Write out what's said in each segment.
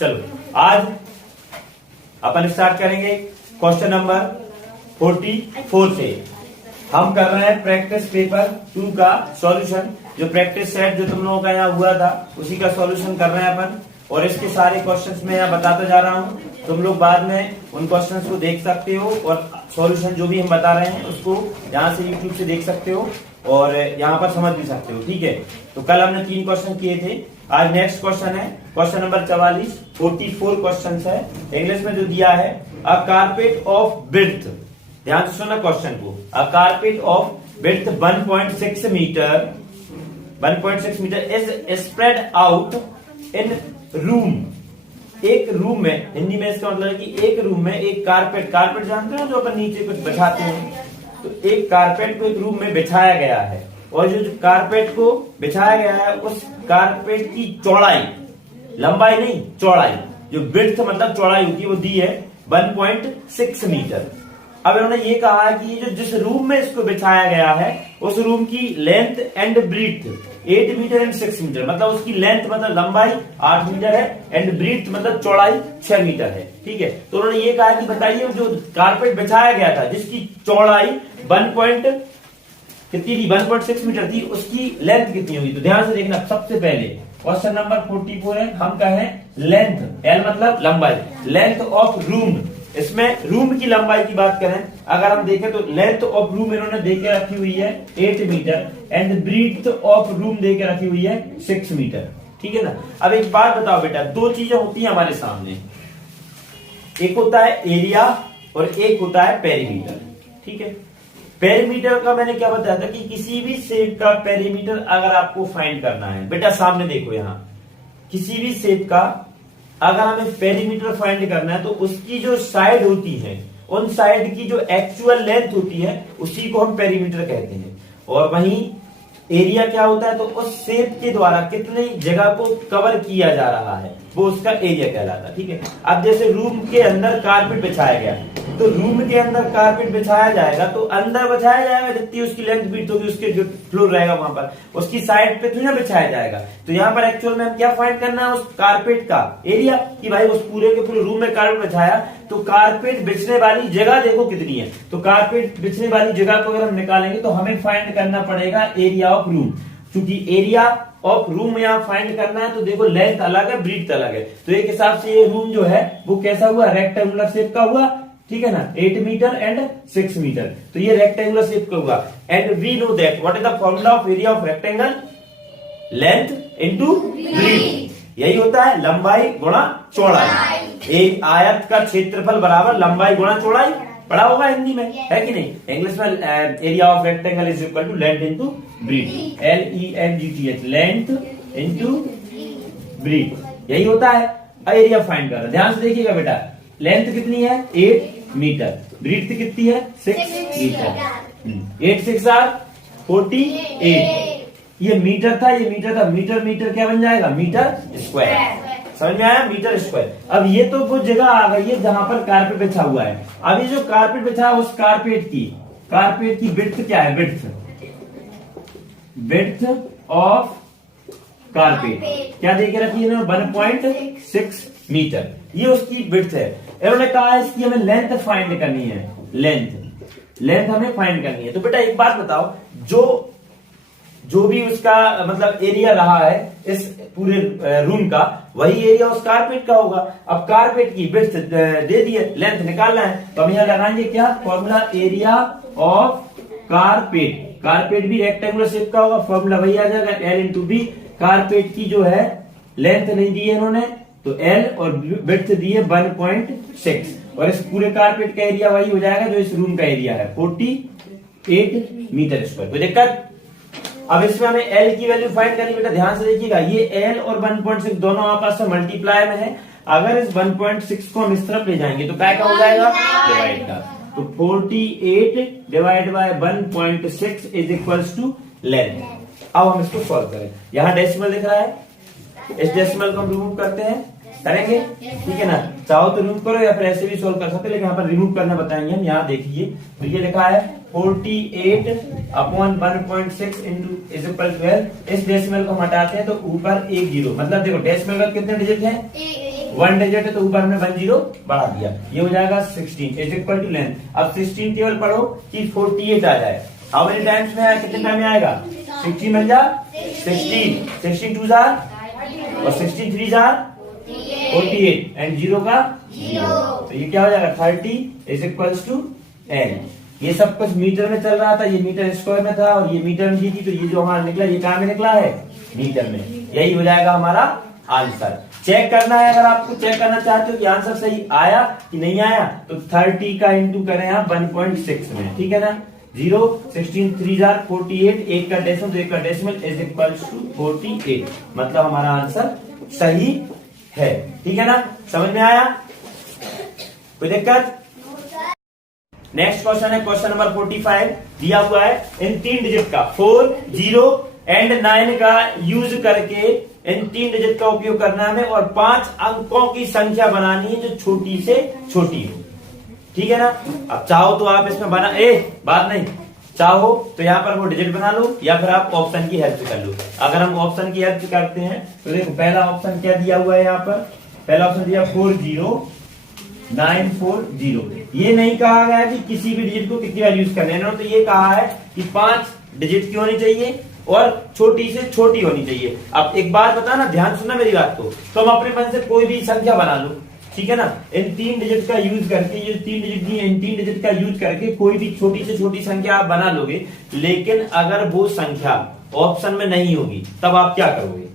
चलो आज अपन स्टार्ट करेंगे क्वेश्चन नंबर 44 से। हम कर रहे हैं प्रैक्टिस पेपर 2 का सॉल्यूशन। जो प्रैक्टिस सेट जो तुम लोगों का यहाँ हुआ था उसी का सॉल्यूशन कर रहे हैं अपन, और इसके सारे क्वेश्चंस मैं यहाँ बताता जा रहा हूँ। तुम लोग बाद में उन क्वेश्चंस को देख सकते हो और सॉल्यूशन जो भी हम बता रहे हैं उसको यहाँ से यूट्यूब से देख सकते हो और यहाँ पर समझ भी सकते हो। ठीक है, तो कल हमने 3 क्वेश्चन किए थे, आज नेक्स्ट क्वेश्चन है क्वेश्चन नंबर 44 क्वेश्चन है। इंग्लिश में जो दिया है अ कारपेट ऑफ विड्थ, ध्यान से सुनना क्वेश्चन को। A carpet of width 1.6 meter is spread out in room. एक रूम में, हिंदी में इसका मतलब है कि एक रूम में एक कारपेट जानते हो जो अपन नीचे कुछ बिछाते हैं, तो एक कारपेट को एक रूम में बिछाया गया है और जो कारपेट को बिछाया गया है उस कारपेट की चौड़ाई, लंबाई नहीं चौड़ाई, जो विड्थ मतलब चौड़ाई होती है वो दी है 1.6 मीटर। अब इन्होंने ये कहा है कि जो जिस रूम में इसको बिछाया गया है उस रूम की length and breadth 8 meter and 6 meter, मतलब उसकी लेंथ मतलब लंबाई 8 मीटर है एंड ब्रीथ मतलब चौड़ाई 6 मीटर है। ठीक है, तो उन्होंने ये कहा कि बताइए जो कारपेट बिछाया गया था जिसकी चौड़ाई 1.6 मीटर थी, उसकी लेंथ कितनी होगी। तो ध्यान से देखना, सबसे पहले क्वेश्चन नंबर 44 है, हम कहें लेंथ, एल मतलब लंबाई, लेंथ ऑफ रूम। इसमें रूम की लंबाई की बात करें अगर हम देखें तो लेंथ ऑफ रूम इन्होंने देके रखी हुई है 8 meter and breadth of room देके रखी हुई है 6 मीटर। ठीक है ना। अब एक बात बताओ बेटा, 2 चीजें होती हैं हमारे सामने, एक होता है एरिया और एक होता है पेरीमीटर। ठीक है, पेरीमीटर का मैंने क्या बताया था कि किसी भी शेप का पेरीमीटर अगर आपको फाइंड करना है, बेटा सामने देखो यहां, किसी भी शेप का अगर हमें पेरीमीटर फाइंड करना है तो उसकी जो साइड होती है उन साइड की जो एक्चुअल लेंथ होती है उसी को हम पेरीमीटर कहते हैं। और वहीं एरिया क्या होता है, तो उस शेप के द्वारा कितनी जगह को कवर किया जा रहा है वो उसका एरिया कहलाता है। ठीक है, अब जैसे रूम के अंदर कारपेट बिछाया गया तो रूम के अंदर कारपेट बिछाया जाएगा तो अंदर बिछाया जाएगा, जितनी उसकी लेंथ बीट होगी उसके जो फ्लोर रहेगा वहां पर उसकी साइड पे तो ना बिछाया जाएगा। तो यहाँ पर एक्चुअल में हम क्या फाइंड करना है, उस कारपेट का एरिया, कि भाई उस पूरे के पूरे रूम में कारपेट बिछाया तो कारपेट बिछने वाली जगह देखो कितनी है। तो कारपेट बिछने वाली जगह को अगर हम निकालेंगे तो हमें फाइंड करना पड़ेगा एरिया ऑफ रूम। क्योंकि एरिया ऑफ रूम यहाँ फाइंड करना है तो देखो लेंथ अलग है ब्रीथ अलग है, तो एक हिसाब से ये रूम जो है वो कैसा हुआ, रेक्टेंगुलर शेप का हुआ। ठीक है ना, 8 मीटर एंड 6 मीटर, तो ये रेक्टेंगुलर शेप का हुआ। And we know that what is the formula of area of rectangle, length into breadth. यही होता है लंबाई गुणा चौड़ाई। एक आयत का क्षेत्रफल बराबर लंबाई गुणा चौड़ाई, पढ़ा होगा हिंदी में, है कि नहीं। इंग्लिश में area of rectangle is equal to length into breadth, LENGTH, length into breadth, यही होता है। एरिया फाइंड करना, ध्यान से देखिएगा बेटा, लेंथ कितनी है 8 मीटर, ब्रीथ कितनी है 6 मीटर, 8 6 आर 48। ये मीटर था, ये मीटर था, मीटर क्या बन जाएगा, मीटर स्क्वायर। समझ में आया, मीटर स्क्वायर। अब ये तो वो जगह आ गई है जहां पर कारपेट बिछा हुआ है। अब ये जो कारपेट बिछा है उस कारपेट की विड्थ क्या है, विड्थ ऑफ कारपेट क्या देके रखी है ना, 1.6 मीटर, ये उसकी विड्थ है। इन्होंने कहा है इसकी हमें लेंथ फाइंड करनी है, लेंथ हमें फाइंड करनी है। तो बेटा एक बात बताओ, जो भी उसका मतलब एरिया रहा है इस पूरे रूम का, वही एरिया उस कारपेट का होगा। अब कारपेट की विड्थ दे दी है, लेंथ निकालना है तो हम यहां लगाएंगे क्या, फॉर्मूला एरिया ऑफ कारपेट भी रेक्टेंगुलर शेप का होगा, फॉर्मूला वही आ जाएगा L इंटू बी। कारपेट की जो है लेंथ नहीं दी है इन्होंने तो L और विड्थ दी है 1.6, और इस पूरे कारपेट का एरिया वही हो जाएगा जो इस रूम का एरिया है 48 मीटर स्क्वायर। कोई दिक्कत। अब इसमें हमें L की वैल्यू फाइंड करनी, बेटा ध्यान से देखिएगा, ये L और 1.6 दोनों आपस में मल्टीप्लाई में है। अगर इस 1.6 को हम इस तरफ ले जाएंगे तो क्या हो जाएगा, डिवाइड का, तो 48 divide by 1.6 is equals to length. अब हम इसको सॉल्व करें, यहाँ डेसिमल दिख रहा है, इस डेसिमल को हम रिमूव करते हैं, करेंगे ठीक है ना। चाहो तो रिमूव करो या फिर ऐसे भी सोल्व कर सकते हैं, लेकिन यहाँ पर रिमूव करना बताएंगे हम। यहाँ देखिए तो ये लिखा है 48 अपॉन 1.6 इंटू इज इक्वल 12। इस डेसिमल को हम हटाते हैं तो ऊपर 1 0, मतलब देखो डेसिमल का कितने डिजिट है 1 डिजिट है तो ऊपर में 1 जीरो बढ़ा दिया, ये हो जाएगा 16 इज इक्वल टू लेंथ। अब 16 टेबल पढ़ो कि 48 आ जाए। हाउ मेनी टाइम्स में आया, कितने टाइम में आएगा? 16 बन जा 16 2 जार और 16 3 जार 48 एंड जीरो का जीरो, तो ये क्या हो जाएगा 30 इज इक्वल टू एन। ये सब कुछ मीटर में चल रहा था, ये मीटर स्क्वायर में था और ये मीटर में थी, तो ये जो हमारा निकला ये कहां में निकला है? मीटर में। यही हो जाएगा हमारा आंसर। चेक करना है, अगर आपको चेक करना चाहते हो कि आंसर सही आया कि नहीं आया तो 30 का इंटू करें आप 1.6 में, ठीक है ना। 0 16 3 जार 48, एक का डेसिमल तो एक का डेसिमल इज इक्वल टू 48, मतलब हमारा आंसर सही है, ठीक है ना। समझ में आया? कोई दिक्कत? नेक्स्ट क्वेश्चन है क्वेश्चन नंबर 45। दिया हुआ है इन 3 डिजिट का 4 0 एंड 9 का यूज करके इन 3 डिजिट का उपयोग करना है और 5 अंकों की संख्या बनानी है जो छोटी से छोटी हो, ठीक है ना। अब चाहो तो आप इसमें बात नहीं, चाहो तो यहाँ पर वो डिजिट बना लो या फिर आप ऑप्शन की हेल्प कर लो। अगर हम ऑप्शन की हेल्प करते हैं तो देखो पहला ऑप्शन क्या दिया हुआ है, यहाँ पर पहला ऑप्शन दिया 4 0 9 4 0। ये नहीं कहा गया कि किसी भी डिजिट को कितनी बार यूज करना है, तो ये कहा है कि 5 डिजिट की होनी चाहिए और छोटी से छोटी होनी चाहिए। अब एक बात बता ना, ध्यान सुनना मेरी बात को, तो हम अपने मन से कोई भी संख्या बना लो, ठीक है ना। इन 3 डिजिट का यूज करके, ये 3 डिजिट की इन 3 डिजिट का यूज करके कोई भी छोटी से छोटी संख्या आप बना लोगे, लेकिन अगर वो संख्या ऑप्शन में नहीं होगी तब आप क्या करोगे?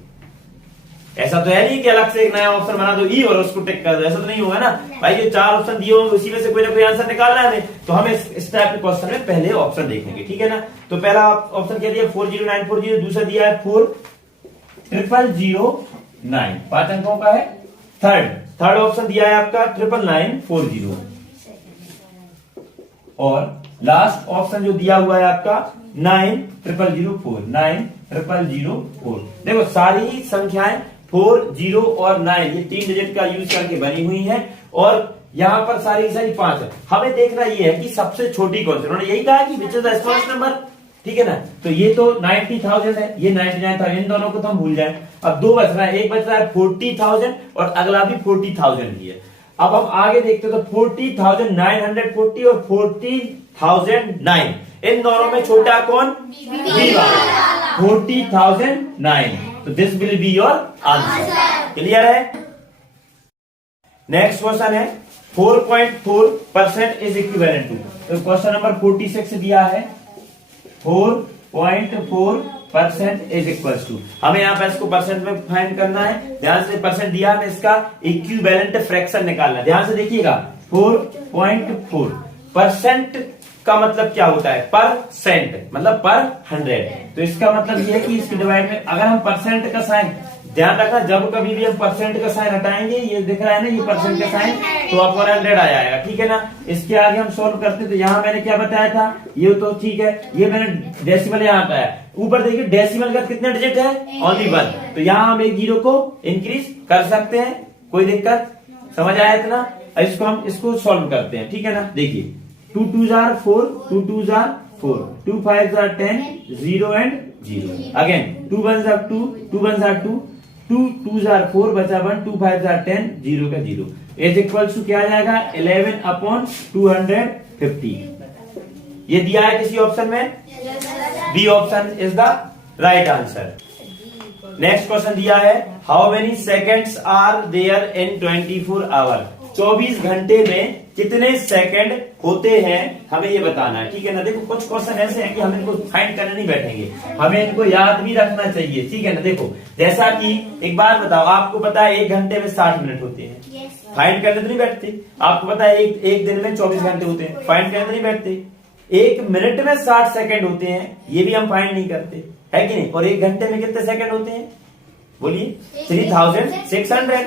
ऐसा तो है नहीं कि अलग से एक नया ऑप्शन बना दो ई और उसको टिक कर दो, ऐसा तो नहीं होगा ना भाई। ये 4 ऑप्शन दिए होंगे, उसी में से कोई ना कोई आंसर निकालना है हमें, तो हम इस टाइप के क्वेश्चन में पहले ऑप्शन देखेंगे, ठीक है ना। तो पहला ऑप्शन क्या दिया 4 0 9 4 0, दूसरा दिया है 4 0 0 9, 5 अंकों का है। थर्ड ऑप्शन दिया है आपका 9 9 4 0 और लास्ट ऑप्शन जो दिया हुआ है आपका 9 0 0 4 9 0 0 4। देखो सारी ही संख्याएं 4 0 और 9 ये 3 डिजिट का यूज करके बनी हुई है और यहाँ पर सारी 5 है। हमें देखना ये है कि सबसे छोटी कौन सी, उन्होंने यही कहा कि which is the smallest number, ठीक है ना। तो ये तो 90,000 है, ये 99,000, इन दोनों को तो हम भूल जाए। अब 2 बच रहा है, एक बच रहा है 40,000 और अगला भी 40,000 ही है। अब हम आगे देखते तो 40,940 और 40,009, इन दोनों में छोटा कौन? बी वाला 40,009, तो this will be your answer. Clear है? नेक्स्ट क्वेश्चन है 4.4% इज इक्विवेलेंट टू, तो क्वेश्चन नंबर 46 दिया है 4.4% इज इक्वल टू, हमें यहाँ पर इसको परसेंट में फाइंड करना है। ध्यान से परसेंट दिया है, इसका इक्विवेलेंट फ्रैक्शन निकालना है। ध्यान से देखिएगा 4.4% का मतलब क्या होता है? परसेंट मतलब पर 100, तो इसका मतलब ये है कि इसकी डिवाइड में अगर हम परसेंट का साइन, ध्यान रखना जब कभी भी हम परसेंट का साइन हटाएंगे, ये दिख रहा है ना ये परसेंट का साइन, तो अपॉन 100 आ जाएगा, ठीक है ना। इसके आगे हम सोल्व करते तो यहाँ मैंने क्या बताया था, ये तो ठीक है, ये मैंने डेसिमल यहाँ हटाया, ऊपर देखिए डेसिमल का कितने डिजिट है? ओनली 1, तो यहाँ हम एक जीरो को इंक्रीज कर सकते हैं, कोई दिक्कत? समझ आया इतना? इसको हम इसको सोल्व करते हैं, ठीक है ना। देखिए 2 2 jar 4 2 2 jar 4 2 5 jar 10 0 and 0 again 2 1 jar 2 2 1 jar 2 2 2 jar 4 बचा 1 2 5 जार 10 0 का 0 इज इक्वल टू क्या आ जाएगा 11/250। ये दिया है किसी ऑप्शन में? B option is the right answer. Next question दिया है how many seconds are there in 24 hour, 24 घंटे में कितने सेकंड होते हैं हमें ये बताना है, ठीक है ना। देखो कुछ क्वेश्चन ऐसे हैं कि हम इनको फाइंड करने नहीं बैठेंगे, हमें इनको याद भी रखना चाहिए, ठीक है ना। देखो जैसा कि एक बात बताओ, आपको पता है 1 घंटे में 60 मिनट होते हैं, फाइंड करने तो नहीं बैठते। आपको पता है एक दिन में 24 घंटे होते हैं, फाइंड करने तो नहीं बैठते। 1 मिनट में 60 सेकंड होते हैं, ये भी हम फाइंड नहीं करते, है कि नहीं। और 1 घंटे में कितने सेकंड होते हैं? बोलिए 3600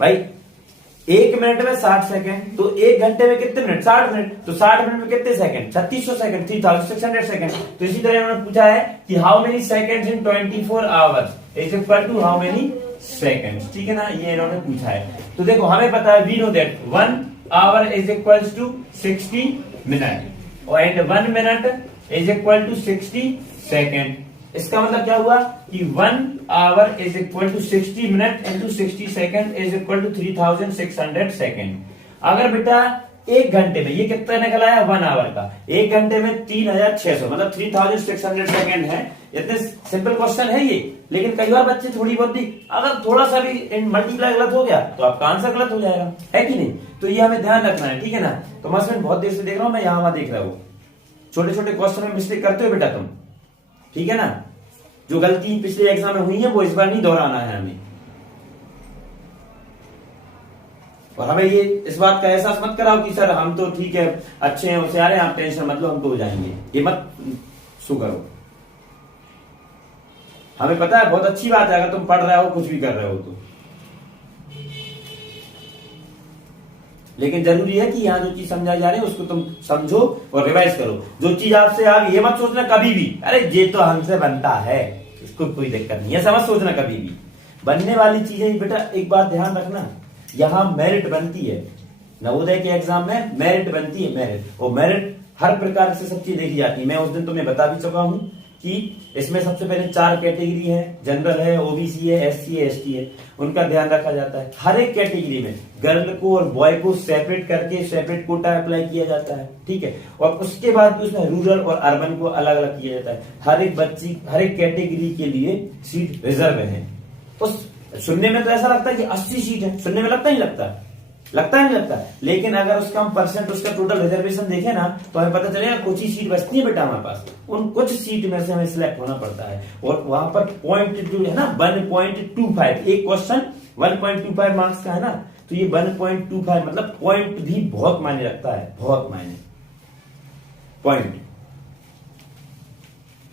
भाई। 1 मिनट में 60 सेकंड, तो 1 घंटे में कितने मिनट? 60 मिनट, तो 60 मिनट में कितने सेकंड? 3600 second, 3600 second. तो इसी तरह उन्होंने पूछा है कि how many seconds in 24 hours is equal to how many seconds, ठीक है ना, ये इन्होंने पूछा है। तो देखो हमें पता है, we know that 1 hour is equal to 60 minute and 1 minute is equal to 60 second. इसका मतलब क्या हुआ कि 1 hour is equal to 60 minute into 60 second is equal to 3600 second. अगर बेटा एक घंटे में ये कितना निकल आया 1 आवर का, एक घंटे में 3600 मतलब 3600 सेकेंड है। इतने सिंपल क्वेश्चन है ये, लेकिन कई बार बच्चे थोड़ी बहुत भी अगर थोड़ा सा भी मल्टीप्लाई गलत हो गया तो आपका आंसर गलत हो जाएगा, है कि नहीं। तो ये हमें ध्यान रखना है, ठीक है ना। तो मैं बहुत देर से देख रहा हूं, मैं यहां वहां देख रहा हूं, छोटे छोटे क्वेश्चन में मिस्टेक करते हो बेटा तुम, ठीक है ना। जो गलती पिछले एग्जाम में हुई है वो इस बार नहीं दोहराना है हमें, और हमें ये इस बात का एहसास मत कराओ कि सर हम तो ठीक है अच्छे हैं होशियार हैं, आप टेंशन मत लो हम तो हो जाएंगे, ये मत शू करो। हमें पता है बहुत अच्छी बात है अगर तुम पढ़ रहे हो कुछ भी कर रहे हो तो, लेकिन जरूरी है कि यहाँ जो चीज समझाई जा रही है उसको तुम समझो और रिवाइज करो। जो चीज आपसे आ गई ये मत सोचना कभी भी अरे ये तो हमसे बनता है, इसको कोई दिक्कत नहीं है, ऐसा मत सोचना कभी भी। बनने वाली चीजें बेटा एक बात ध्यान रखना, यहाँ मेरिट बनती है, नवोदय के एग्जाम में मेरिट बनती है, मेरिट। और मेरिट हर प्रकार से सब चीज देखी जाती है। मैं उस दिन तुम्हें बता भी चुका हूं कि इसमें सबसे पहले 4 कैटेगरी है, जनरल है, ओबीसी है, एससी है, एसटी है, उनका ध्यान रखा जाता है। हर एक कैटेगरी में गर्ल को और बॉय को सेपरेट करके सेपरेट कोटा अप्लाई किया जाता है, ठीक है। और उसके बाद उसमें रूरल और अर्बन को अलग अलग किया जाता है। हर एक बच्ची हर एक कैटेगरी के लिए सीट रिजर्व है। उस सुनने में तो ऐसा लगता है कि 80 सीट है, सुनने में लगता ही लगता नहीं लगता, लेकिन अगर उसका हम परसेंट उसका टोटल रिजर्वेशन देखें ना तो हमें पता चलेगा कुछ ही सीट बचती है बेटा हमारे पास, उन कुछ सीट में से हमें सिलेक्ट होना पड़ता है। और वहां पर पॉइंट जो है ना 1.25, एक क्वेश्चन 1.25 मार्क्स का है ना, तो ये 1.25 मतलब पॉइंट भी बहुत मायने रखता है, बहुत मायने पॉइंट।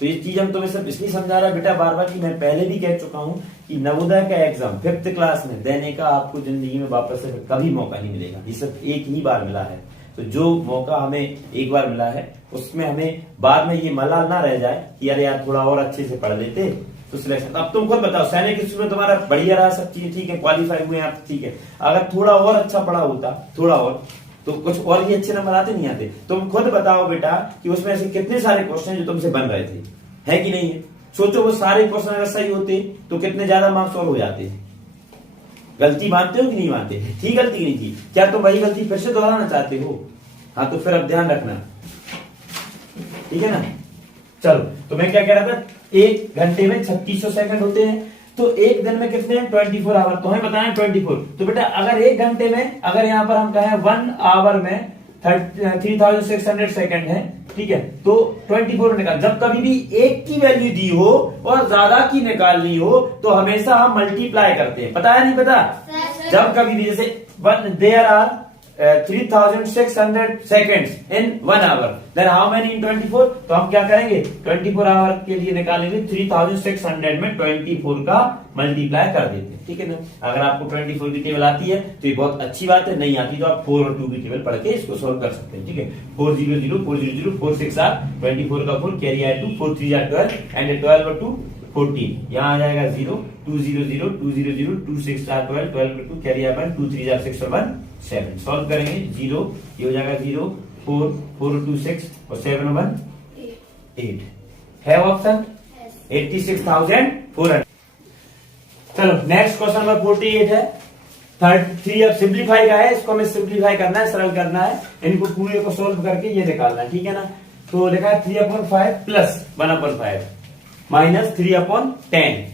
तो ये चीज हम तुम्हें सब इसलिए समझा रहा है बेटा बार बार कि मैं पहले भी कह चुका हूं कि नवोदय का एग्जाम 5th क्लास में देने का आपको जिंदगी में वापस से कभी मौका नहीं मिलेगा, ये सिर्फ एक ही बार मिला है। तो जो मौका हमें एक बार मिला है उसमें हमें बाद में ये मलाल ना रह जाए कि अरे यार थोड़ा और अच्छे से पढ़ लेते तो सिलेक्शन। अब तुम खुद बताओ सैनिक स्कूल में तुम्हारा बढ़िया रहा, सब चीजें ठीक है, क्वालिफाई हुए आप, ठीक है। अगर थोड़ा और अच्छा पढ़ा होता थोड़ा और तो कुछ और भी अच्छे नंबर आते नहीं आते। तुम खुद बताओ बेटा कि उसमें ऐसे कितने सारे क्वेश्चन जो तुमसे बन रहे थे, है कि नहीं है। सोचो वो सारे क्वेश्चन अगर सही होते तो कितने ज्यादा मार्क्स और हो जाते। गलती मानते हो कि नहीं मानते, थी गलती नहीं थी, क्या तुम वही गलती फिर से दोहराना चाहते हो? हाँ तो फिर अब ध्यान रखना, ठीक है ना। चलो तो मैं क्या कह रहा था, एक घंटे में 3600 सेकंड होते हैं, तो एक दिन में कितने हैं 24 आवर, तो हमें बताएं 24। तो बेटा अगर एक घंटे में अगर यहां पर हम कहें 1 आवर में 3600 सेकंड है, ठीक है, तो 24 निकाल। जब कभी भी एक की वैल्यू दी हो और ज्यादा की निकालनी हो तो हमेशा हम मल्टीप्लाई करते हैं, पता है नहीं पता। जब कभी भी जैसे there are 3600 seconds in 1 hour, then how many in 24? तो हम क्या करेंगे 24 आवर के लिए निकालेंगे 3600 में 24 का मल्टीप्लाई कर देते हैं, ठीक है ना। अगर आपको 24 की टेबल आती है तो ये बहुत अच्छी बात है, नहीं आती तो आप 4 और 2 की टेबल पढ़ के इसको सोल्व कर सकते हैं, ठीक है। 400 400 4 6 आर 24 का 4 कैरी आए 2 4 3 12 एंड 12 और 2 14, यहाँ आ जाएगा 0 2 0 0 2 0 0 2 6 12 12 2 कैरी आए 1 2 3 6 और 1 7। सॉल्व करेंगे 0 ये हो जाएगा 0 4 4 2 6 और 7 और 1 8 है ऑप्शन 86,400। चलो नेक्स्ट क्वेश्चन नंबर 48 है 3 अब सिंप्लीफाई का है, इसको हमें सिंप्लीफाई करना है, सरल करना है, इनको पूरे को सोल्व करके ये निकालना है, ठीक है ना। तो लिखा है 3/5 प्लस 1/5 माइनस 3/10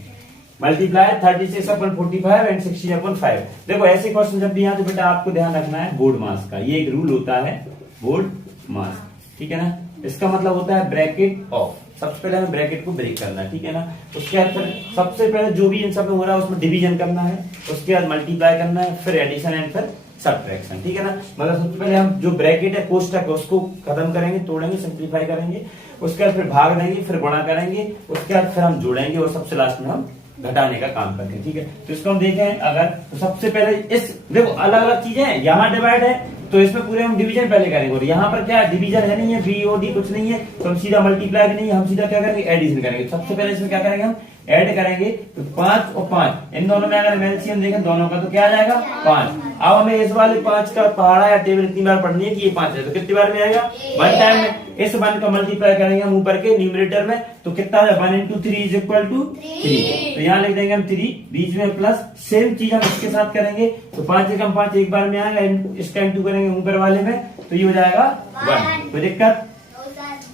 मल्टीप्लाई 36/45 एंड 16/5। देखो ऐसे क्वेश्चन जब भी आए तो बेटा आपको ध्यान रखना है बोर्ड मास का, ये एक रूल होता है बोर्ड मास, ठीक है ना। इसका मतलब होता है ब्रैकेट ऑफ, सबसे पहले हमें ब्रैकेट को ब्रेक करना है, ठीक है ना। उसके बाद फिर सबसे पहले जो भी इन सब में हो रहा है उसमें डिवीजन करना है, उसके बाद मल्टीप्लाई करना है, फिर एडिशन एंड फिर सब्ट्रैक्शन, ठीक है ना। मतलब सबसे पहले हम जो ब्रैकेट है कोष्टक है उसको खत्म करेंगे, तोड़ेंगे, सिंप्लीफाई करेंगे, उसके बाद फिर भाग देंगे, फिर गुणा करेंगे, उसके बाद फिर हम जोड़ेंगे और सबसे लास्ट में हम घटाने का काम करते हैं, ठीक है। तो इसको हम देखें अगर तो सबसे पहले इस देखो अलग अलग चीजें हैं, यहाँ डिवाइड है तो इसमें पूरे हम डिवीजन पहले करेंगे, और यहाँ पर क्या डिवीजन है नहीं है, बीओडी कुछ नहीं है, तो हम सीधा मल्टीप्लाई भी नहीं है, हम सीधा क्या करेंगे एडिशन करेंगे। सबसे पहले इसमें क्या करेंगे हम ऐड करेंगे तो 5 और 5, इन दोनों में अगर एलसीएम देखें दोनों का तो क्या आ जाएगा 5। अब हमें इस वाले 5 का पहाड़ा या टेबल इतनी बार पढ़नी है कि ये 5 है, तो कितनी बार में आएगा 1 टाइम में। इस 1 का मल्टीप्लाई करेंगे हम ऊपर के न्यूमरेटर में, तो कितना है 1 into 3 इज इक्वल टू 3, तो यहाँ लिख देंगे हम 3, बीच में प्लस। सेम चीज हम इसके साथ करेंगे, तो 5 से कम 5 एक बार में आएगा, इसका इंटू करेंगे ऊपर वाले में, तो ये हो जाएगा 1। कोई दिक्कत?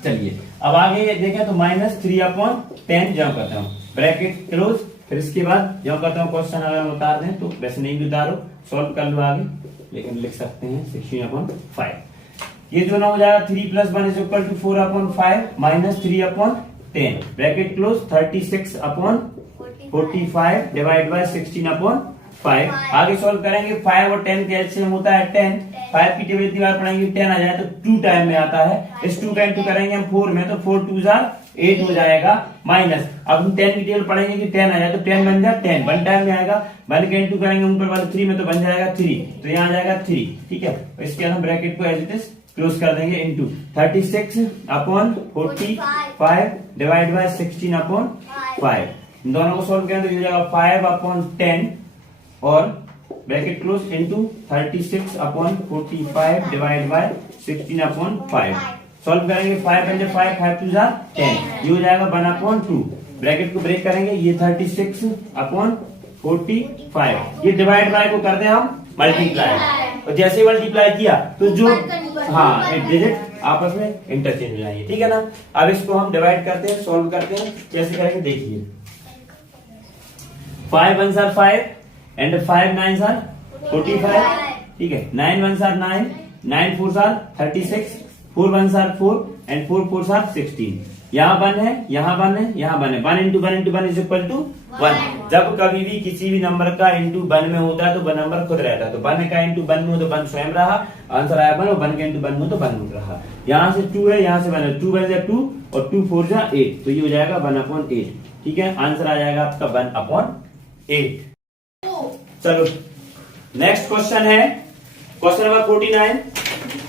चलिए अब आगे देखें तो -3/10 जमा करता हूँ, ब्रैकेट क्लोज। फिर इसके बाद जमा करता हूँ क्वेश्चन, अगर हम उतार दें तो वैसे नहीं भी उतारो, सॉल्व कर लो आगे, लेकिन लिख सकते हैं 16/5। ये जो ना हो जाएगा 3 + 1 = 4/5 -3/10 ब्रैकेट क्लोज। 36/45 divide by 16/5। आगे सॉल्व करेंगे, 5 और 10 का एलसीएम होता है 10, 5 की टेबल इतनी बार पढ़ेंगे 10 आ जाए तो 2 टाइम में आता है। इस 2 का इंटू करेंगे हम 4 में, तो 4 2 8 हो जाएगा माइनस। अब हम 10 की टेबल पढ़ेंगे कि 10 आ जाए तो 10 बन जाए 10, 1 टाइम में आएगा। 1 का इंटू करेंगे ऊपर वाले 3 में, तो बन जाएगा 3, तो यहाँ आ जाएगा 3। ठीक है, इसके बाद हम ब्रैकेट को एज इट इज क्लोज कर देंगे इंटू 36/45 डिवाइड बाय 16/5। दोनों को सॉल्व करें तो ये हो जाएगा 5/10 और bracket close into 36/45 divide by 16/5। Solve करेंगे 5 × 5 5 2 10, ये हो जाएगा 1/2। ब्रैकेट को ब्रेक करेंगे, ये 36/45, ये डिवाइड बाय को कर दें हम मल्टीप्लाई, और जैसे मल्टीप्लाई किया तो जो डिजिट आपस में इंटरचेंज हो जाएंगे। ठीक है ना। अब इसको हम डिवाइड करते हैं, सॉल्व करते हैं, कैसे करेंगे देखिए। 5 1s are 5 and 5 9s are 45। ठीक है, 9 1s are 9, 9 4s are 36, 4 1s are 4 and 4 4s are 16। यहाँ 1 है, यहाँ 1 है, यहाँ 1 है। 1 × 1 × 1 = 1। जब कभी भी किसी भी नंबर का इंटू 1 में होता है तो वह नंबर खुद रहता है, तो 1 का इंटू 1 में हो तो 1 स्वयं रहा, आंसर आया 1, और 1 का इंटू 1 में हो तो 1 रहा। यहाँ से 2 है, यहाँ से 1 है, 2 1 2 और 2 4 8, तो ये हो जाएगा 1/8। ठीक है, आंसर आ जाएगा आपका 1/8। चलो नेक्स्ट क्वेश्चन है क्वेश्चन नंबर 49।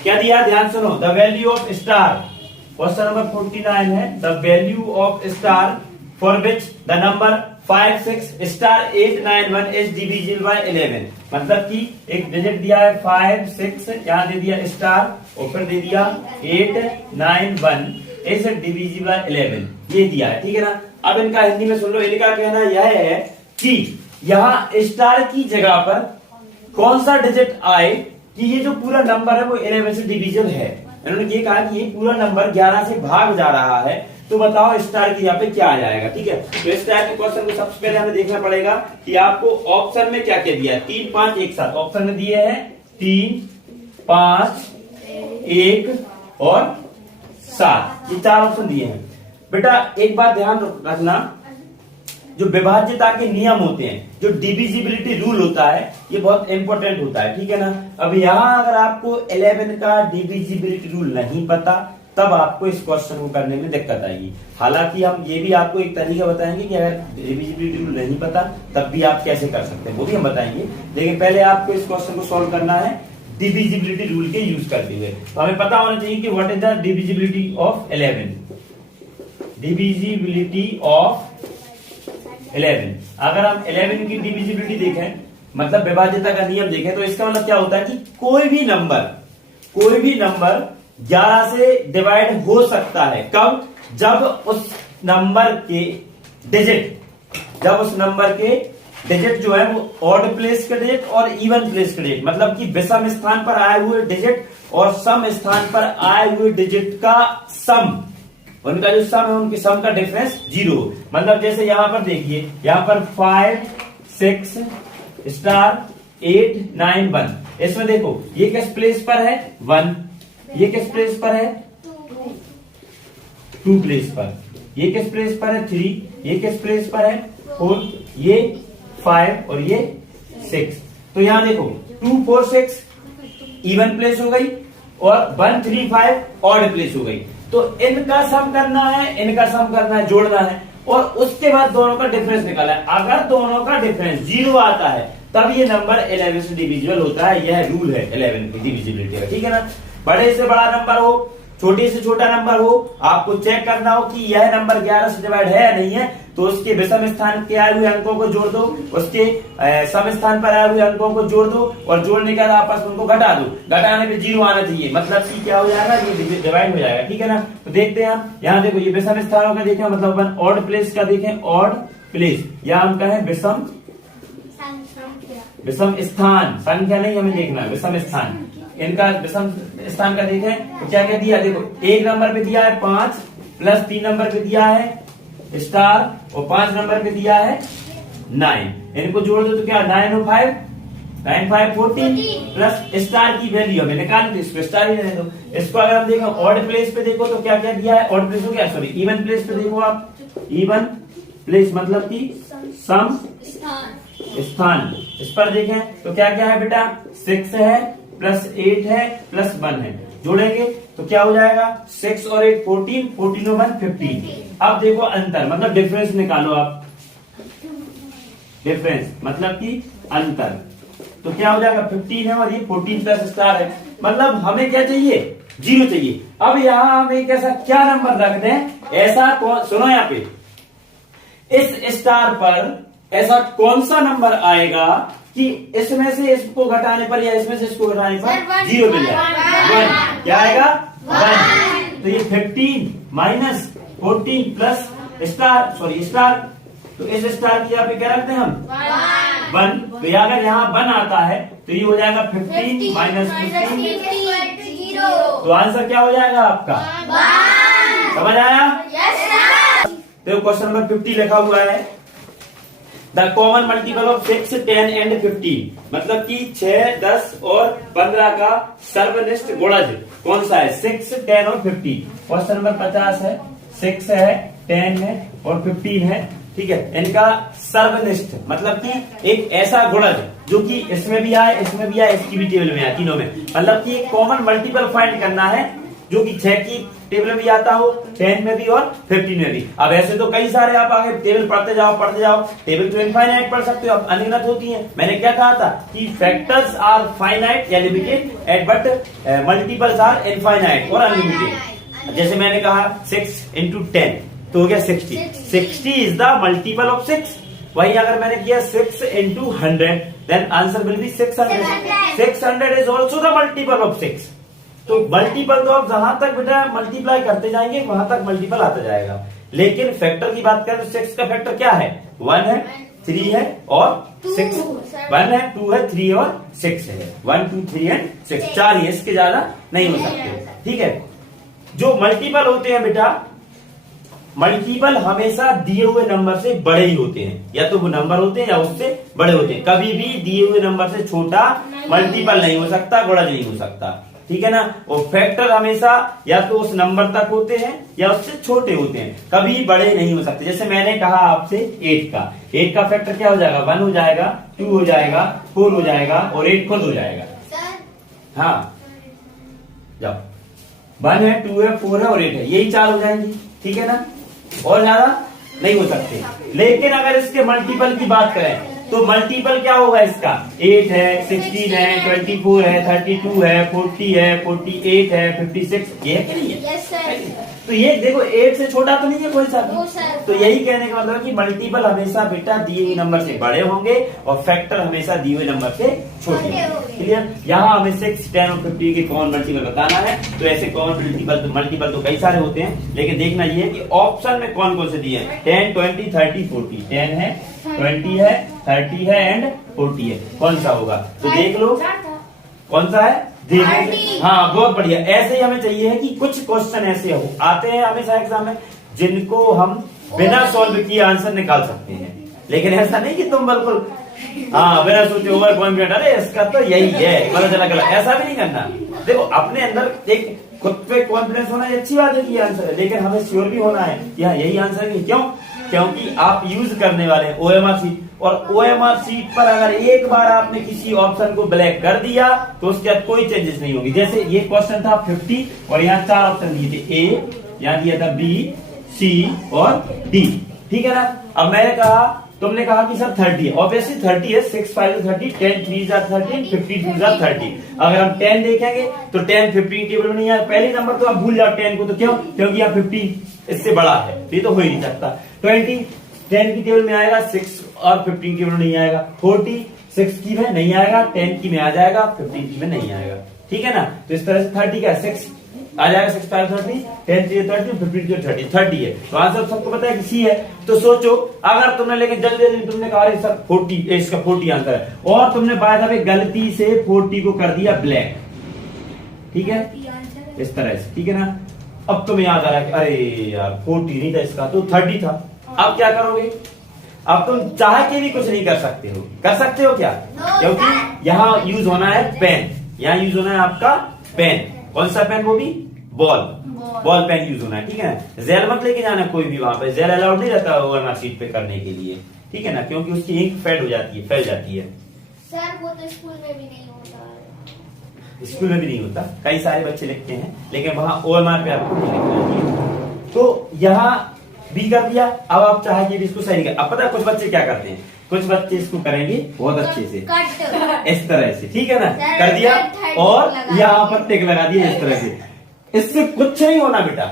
क्या दिया, ध्यान सुनो। The value of star, question number 49 है, the value of star for which the number 5 6 * 8 9 1 is divisible by 11। मतलब कि एक डिजिट दिया है 5 6, यहाँ दे दिया स्टार और फिर दे दिया 8 9 1 इज डिविजिबल बाय 11, ये दिया है। ठीक है ना। अब इनका हिंदी में सुन लो। इनका कहना यह है कि यहाँ स्टार की जगह पर कौन सा डिजिट आए कि ये जो पूरा नंबर है वो 11 से डिविजिबल है। इन्होंने ये कहा कि ये पूरा नंबर 11 से भाग जा रहा है, तो बताओ स्टार की यहाँ पे क्या आ जाएगा। ठीक है, तो इस टाइप के क्वेश्चन को सबसे पहले हमें देखना पड़ेगा कि आपको ऑप्शन में क्या क्या दिया है। 3 5 1 7 ऑप्शन में दिए हैं, 3 5 1 और 7, ये 4 ऑप्शन दिए हैं। बेटा एक बात ध्यान रखना, जो विभाज्यता के नियम होते हैं, जो डिविजिबिलिटी रूल होता है, ये बहुत इंपॉर्टेंट होता है। ठीक है ना। अब यहाँ अगर आपको 11 का डिविजिबिलिटी रूल नहीं पता, तब आपको इस क्वेश्चन को करने में दिक्कत आएगी। हालांकि हम ये भी आपको एक तरीका बताएंगे कि अगर डिविजिबिलिटी रूल नहीं पता तब भी आप कैसे कर सकते हैं, वो भी हम बताएंगे। लेकिन पहले आपको इस क्वेश्चन को सॉल्व करना है डिविजिबिलिटी रूल के यूज करते हुए। तो हमें पता होना चाहिए कि what is the divisibility of 11। Divisibility of 11, अगर हम 11 की डिविजिबिलिटी देखें, मतलब विभाज्यता का नियम देखें, तो इसका मतलब क्या होता है कि कोई भी नंबर 11 से डिवाइड हो सकता है। कब? जब उस नंबर के डिजिट जो है वो ऑड प्लेस के डिजिट और इवन प्लेस के डिजिट, मतलब कि विषम स्थान पर आए हुए डिजिट और सम स्थान पर आए हुए डिजिट का सम, उनका जो सम है उनके सम का डिफरेंस 0। मतलब जैसे यहां पर देखिए, यहां पर 5 6 * 8 9 1, इसमें देखो ये किस प्लेस पर है 1, ये किस प्लेस पर है 2 प्लेस पर, ये किस प्लेस पर है 3, ये किस प्लेस पर है 4, ये 5 और ये 6। तो यहां देखो 2 4 6 इवन प्लेस हो गई और 1 3 5 ऑड प्लेस हो गई। तो इनका सम करना है, इनका सम करना है, जोड़ना है, और उसके बाद दोनों का डिफरेंस निकालना है। अगर दोनों का डिफरेंस 0 आता है तब ये नंबर 11 से डिविजिबल होता है। यह रूल है 11 की डिविजिबिलिटी का। ठीक है ना। बड़े से बड़ा नंबर हो, छोटे से छोटा नंबर हो, आपको चेक करना हो कि यह नंबर 11 से डिवाइड है या नहीं है, तो उसके विषम स्थान के आए हुए अंकों को जोड़ दो, उसके सम स्थान पर आए हुए अंकों को जोड़ दो, और जोड़ने के बाद आपस में उनको घटा दो। घटाने पे 0 आना चाहिए, मतलब कि क्या हो जाएगा, ये डिवाइड हो जाएगा। ठीक है ना। तो देखते हैं हम, यहाँ देखो ये विषम स्थानों का देखें, मतलब अपन ऑड प्लेस का देखें, ऑड प्लेस, या हम कहें विषम स्थान, संख्या नहीं हमें देखना, विषम स्थान। इनका विषम स्थान का देखें तो क्या क्या दिया, देखो एक नंबर पे दिया है 5, प्लस 3 नंबर पे दिया है स्टार, और 5 नंबर पे दिया है 9। इनको जोड़ दो तो क्या 9 और 5, 9 5 14, प्लस स्टार की वैल्यू हमें निकालनी, इसको स्टार ही रहने दो। इसको अगर हम देखें ऑड प्लेस पे देखो तो क्या क्या दिया है, ऑड प्लेस हो गया, सॉरी इवन प्लेस पे देखो आप, इवन प्लेस मतलब कि सम स्थान, इस पर देखें तो क्या क्या है बेटा, 6 है, प्लस 8 है, प्लस 1 है, जोड़ेंगे तो क्या हो जाएगा, 6 और 8 14, 14 और 1 15। अब देखो अंतर, मतलब डिफरेंस निकालो आप, डिफरेंस मतलब कि अंतर, तो क्या हो जाएगा 15 है और ये 14 प्लस स्टार है, मतलब हमें क्या चाहिए, 0 चाहिए। अब यहां हम एक ऐसा क्या नंबर रख दें, ऐसा सुनो यहाँ पे, इस स्टार पर ऐसा कौन सा नंबर आएगा कि इसमें से इसको घटाने पर या इसमें से इसको घटाने पर 0 मिल जाए, 1 क्या आएगा 1। तो ये 15 minus 14 plus star, sorry star, तो इस स्टार की यहाँ पे क्या रखते हैं हम 1। तो अगर यहाँ 1 आता है तो ये हो जाएगा 15 माइनस 15, तो आंसर क्या हो जाएगा आपका 1। समझ आया? तो क्वेश्चन नंबर 50 लिखा हुआ है, the common multiple of 6, 10 and 15, मतलब कि 6, 10 और 15 का सर्वनिष्ठ गुणज कौन सा है, 6, 10 और 15। क्वेश्चन नंबर 50 है, 6 है, 10 है और 15 है। ठीक है, इनका सर्वनिष्ठ मतलब कि एक ऐसा गुणज जो कि इसमें भी आए, इसमें भी आए, इसकी भी टेबल में आए, तीनों में, मतलब कि एक कॉमन मल्टीपल फाइंड करना है जो कि 6 की टेबल में भी आता हो, 10 में भी और 15 में भी। अब ऐसे तो कई सारे आप आगे टेबल पढ़ते जाओ, टेबल तो इनफाइनाइट पढ़ सकते हो, अब अनगिनत होती है। मैंने क्या कहा था कि फैक्टर्स आर फाइनाइट या limited at but multiples are infinite और अनलिमिटेड। जैसे मैंने कहा 6 into 10 तो हो गया 60 इज द मल्टीपल ऑफ 6। वही अगर मैंने किया 6 into 100 then answer will be 600। 600 is also the multiple of 6। तो मल्टीपल तो आप जहां तक बेटा मल्टीप्लाई करते जाएंगे वहां तक मल्टीपल आता जाएगा, लेकिन फैक्टर की बात करें तो 6 का फैक्टर क्या है, 1 है, 3 है और 6। 1 है, 2 है, 3 और 6 है, 1 2 3 एंड 6, 4 ही, इसके ज्यादा नहीं हो सकते। ठीक है, जो मल्टीपल होते हैं बेटा, मल्टीपल हमेशा दिए हुए नंबर से बड़े ही होते हैं, या तो वो नंबर होते हैं या उससे बड़े होते हैं। कभी भी दिए हुए नंबर से छोटा मल्टीपल नहीं हो सकता, गुणज नहीं हो सकता। ठीक है ना। और फैक्टर हमेशा या तो उस नंबर तक होते हैं या उससे छोटे होते हैं, कभी बड़े नहीं हो सकते। जैसे मैंने कहा आपसे 8 का फैक्टर क्या हो जाएगा, 1 हो जाएगा, 2 हो जाएगा, 4 हो जाएगा और 8 खुद हो जाएगा। हाँ जाओ, 1 है, 2 है, 4 है और 8 है, यही 4 हो जाएंगी। ठीक है ना, और ज्यादा नहीं हो सकते। लेकिन अगर इसके मल्टीपल की बात करें तो मल्टीपल क्या होगा इसका, 8 है, 16 है, 24 है, 32 है, 40 है, 48 है, 56, ये है कि नहीं है? yes, sir. तो ये देखो 8 से छोटा तो नहीं है कोई सा भी। तो यही कहने का मतलब है कि मल्टीपल हमेशा बेटा दिए हुए नंबर से बड़े होंगे और फैक्टर हमेशा दिए हुए नंबर से छोटे होंगे। क्लियर। यहाँ हमें 6, 10 और 50 के कॉमन मल्टीपल बताना है। तो ऐसे कॉमन मल्टीपल तो कई सारे होते हैं, लेकिन देखना ये है कि ऑप्शन में कौन कौन से दिए हैं। 10, 20, 30, 40, 10 है, 20 है, 30 है एंड 40 है, कौन सा होगा तो देख लो कौन सा है, देखने। हाँ बहुत बढ़िया। ऐसे ही हमें चाहिए है कि कुछ क्वेश्चन ऐसे हो आते हैं हमेशा एग्जाम में जिनको हम बिना सॉल्व किए आंसर निकाल सकते हैं, लेकिन ऐसा नहीं कि तुम बिल्कुल बिना सोचे ओवर कॉन्फिडेंट, अरे इसका तो यही है, पता चला गलत, ऐसा भी नहीं करना। देखो अपने अंदर एक खुद पे कॉन्फिडेंस होना ये अच्छी बात है कि आंसर है, लेकिन हमें श्योर भी होना है कि हाँ यही आंसर है। क्यों? क्योंकि आप यूज करने वाले हैं OMR शीट, और OMR शीट पर अगर एक बार आपने किसी ऑप्शन को ब्लैक कर दिया तो उसके बाद कोई चेंजेस नहीं होगी। जैसे ये क्वेश्चन था 50 और यहाँ 4 ऑप्शन दिए थे, A, यहाँ दिया था B, C और D। ठीक है ना। अब मैंने कहा तुमने कहा कि सर 30 है, ऑब्वियसली 30 है, 6 5 30, 10 3 13, 15 2 30। अगर हम 10 देखेंगे तो 10 15 टेबल में नहीं आया, पहले नंबर तो आप भूल जाओ 10 को, तो क्यों? क्योंकि यहाँ 15 इससे बड़ा है, ये तो हो ही नहीं सकता। 20 10 की टेबल में आएगा, 6 और 15 की टेबल में नहीं आएगा। 40 6 की में नहीं आएगा, 10 की में आ जाएगा, 15 की में नहीं आएगा, ठीक है ना। तो इस तरह से 30 का 6 आ जाएगा, 6 5 30, 10 3 30, 15 3 30 है। तो आंसर सबको पता है कि सी है। तो सोचो अगर तुमने, लेकिन जल्दी जल्दी तुमने कहा अरे सर 40, इसका 40 आंसर है, और तुमने बाय द वे गलती से 40 को कर दिया ब्लैक, ठीक है, इस तरह से, ठीक है ना। अब तुम्हें याद आ रहा है कि अरे यार 40 नहीं था इसका, तो 30 था। अब क्या करोगे? अब तुम चाह के भी कुछ नहीं कर सकते हो, कर सकते हो क्या? क्योंकि यहाँ यूज होना है पेन, यहाँ यूज होना है आपका पेन। कौन सा पेन? वो भी बॉल पेन यूज होना है, ठीक है ना। जेल मत लेके जाना कोई भी, वहां पे जेल अलाउड नहीं रहता ओएमआर शीट पे करने के लिए, ठीक है ना, क्योंकि उसकी इंक फेड हो जाती है, फैल जाती है। सर वो तो स्कूल में भी नहीं होता। स्कूल में भी नहीं होता, कई सारे बच्चे लिखते हैं, लेकिन वहां ओएमआर पे आपको नहीं लिखना चाहिए। तो यहाँ भी कर दिया। अब आप चाहेंगे भी इसको सही कर। अब पता है कुछ बच्चे क्या करते हैं, कुछ बच्चे इसको करेंगे बहुत अच्छे से, इस तरह से, ठीक है ना, कर दिया और यहाँ पर टिक लगा दिया इस तरह से। इससे कुछ नहीं होना बेटा,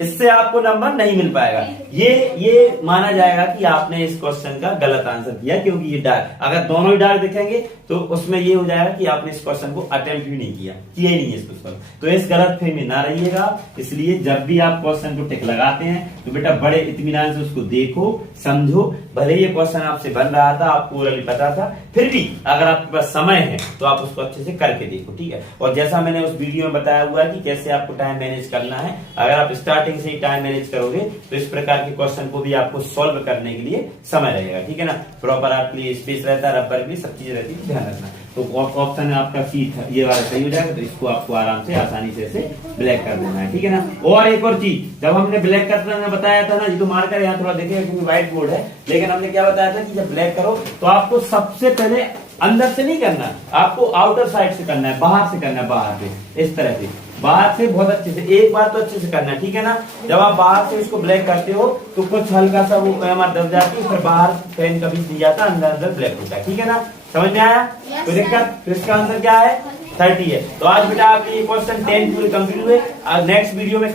इससे आपको नंबर नहीं मिल पाएगा। ये माना जाएगा कि आपने इस क्वेश्चन का गलत आंसर दिया, क्योंकि ये डार्क, अगर दोनों ही डार्क दिखेंगे तो उसमें ये हो जाएगा कि आपने इस क्वेश्चन को अटेम्प्ट भी नहीं किया ही नहीं है इसको सॉल्व। तो इस गलत फहमी में ना रहिएगा। इसलिए जब भी आप क्वेश्चन को टिक लगाते हैं तो बेटा बड़े इत्मीनान से उसको देखो, समझो। भले ये क्वेश्चन आपसे बन रहा था, आपको ओरली पता था, फिर भी अगर आपके पास समय है तो आप उसको अच्छे से करके देखो, ठीक है। और जैसा मैंने उस वीडियो में बताया हुआ है कि कैसे आपको टाइम मैनेज करना है, अगर आप स्टार्टिंग से ही टाइम मैनेज करोगे तो इस प्रकार के क्वेश्चन को भी आपको सॉल्व करने के लिए समय रहेगा, ठीक है ना। प्रॉपर आपके लिए स्पेस रहता है, रबर भी सब चीज रहती है, ध्यान रखना। तो ऑप्शन है आपका सी, ये वाला सही हो जाएगा। तो इसको आपको आराम से आसानी से ब्लैक कर देना है, ठीक है ना। और एक और चीज, जब हमने ब्लैक करना बताया था ना, ये तो मार्कर यहाँ थोड़ा देखिए क्योंकि व्हाइट बोर्ड है, लेकिन हमने क्या बताया था कि जब ब्लैक करो तो आपको सबसे पहले अंदर से नहीं करना, आपको आउटर साइड से करना है, बाहर से करना है, बाहर से, इस तरह से, बाहर से बहुत अच्छे से, एक बार तो अच्छे से करना है, ठीक है ना। जब आप बाहर से इसको ब्लैक करते हो तो कुछ हल्का सा वो हमारा दब जाती है, फिर बाहर पेन कभी नहीं जाता, अंदर अंदर ब्लैक होता है, ठीक है ना। समझ में आया? तो दिक्कत, तो इसका आंसर क्या है? 30 है। तो आज बेटा आपके ये क्वेश्चन 10 पूरे कंप्लीट हुए। आज नेक्स्ट वीडियो में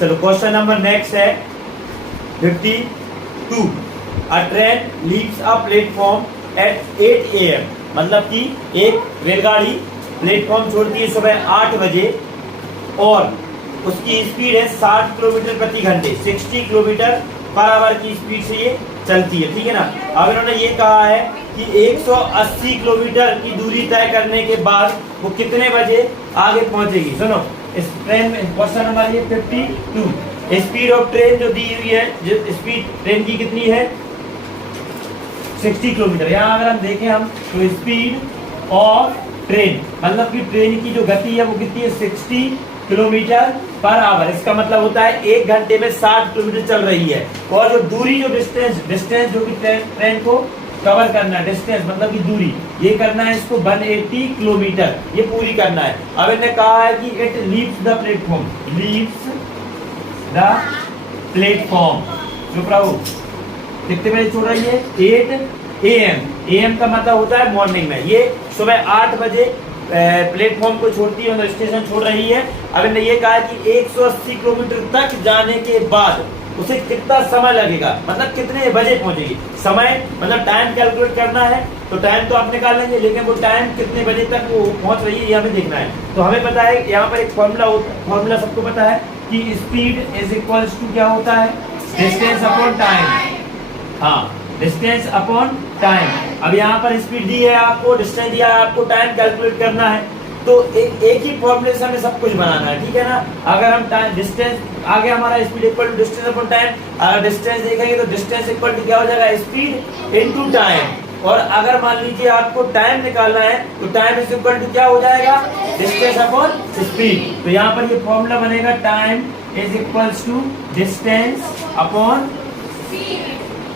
चलो क्वेश्चन नंबर नेक्स्ट है 52। अ train leaves a platform eight 8 AM, मतलब कि एक रेलगाड़ी प्लेटफॉर्म छोड़ती है सुबह 8 बजे और उसकी स्पीड है 60 किलोमीटर प्रति घंटे, 60 किलोमीटर पर आवर की स्पीड से ये चलती है, ठीक है ना। अब इन्होंने ये कहा है कि 180 किलोमीटर की दूरी तय करने के बाद वो कितने बजे आगे पहुंचेगी। सुनो इस ट्रेन में क्वेश्चन नंबर ये 52। स्पीड ऑफ ट्रेन जो दी हुई है, स्पीड ट्रेन की कितनी है? 60 किलोमीटर। यहाँ अगर हम देखें हम तो स्पीड ऑफ ट्रेन मतलब कि ट्रेन की जो गति है वो कितनी है? 60 किलोमीटर पर आवर। इसका मतलब होता है 1 घंटे में 60 किलोमीटर चल रही है। और जो दूरी, जो डिस्टेंस जो कि ट्रेन को कवर करना है, डिस्टेंस मतलब कि दूरी, ये करना है इसको 180 किलोमीटर, ये पूरी करना है। अब इन्होंने कहा है कि it leaves the platform, leaves the platform, जो प्रभु कितने बजे छोड़ रही है? 8 AM। AM का मतलब होता है मॉर्निंग में। ये सुबह 8 बजे प्लेटफॉर्म को छोड़ती है, स्टेशन छोड़ रही है। अब इन्होंने ये कहा कि 180 किलोमीटर तक जाने के बाद उसे कितना समय लगेगा, मतलब कितने बजे पहुंचेगी। समय मतलब टाइम कैलकुलेट करना है, तो टाइम तो आप निकाल लेंगे, लेकिन वो टाइम कितने बजे तक वो पहुंच रही है ये हमें देखना है। तो हमें पता है यहाँ पर एक फॉर्मूला सबको पता है कि स्पीड इज इक्वल्स टू क्या होता है? Distance upon time. हाँ, डिस्टेंस अपॉन टाइम। अब यहाँ पर स्पीड दी है आपको, डिस्टेंस दिया है आपको, टाइम कैलकुलेट करना है। तो एक ही फॉर्मूले से हमें सब कुछ बनाना है, ठीक है ना। अगर हम टाइम डिस्टेंस आगे हमारा speed equal to distance upon time, अगर डिस्टेंस देखेंगे तो डिस्टेंस इक्वल टू क्या हो जाएगा? Speed into time. और अगर मान लीजिए आपको टाइम निकालना है तो टाइम इज इक्वल टू क्या हो जाएगा? Distance upon speed. तो यहाँ पर ये फॉर्मूला बनेगा, time is equals to distance upon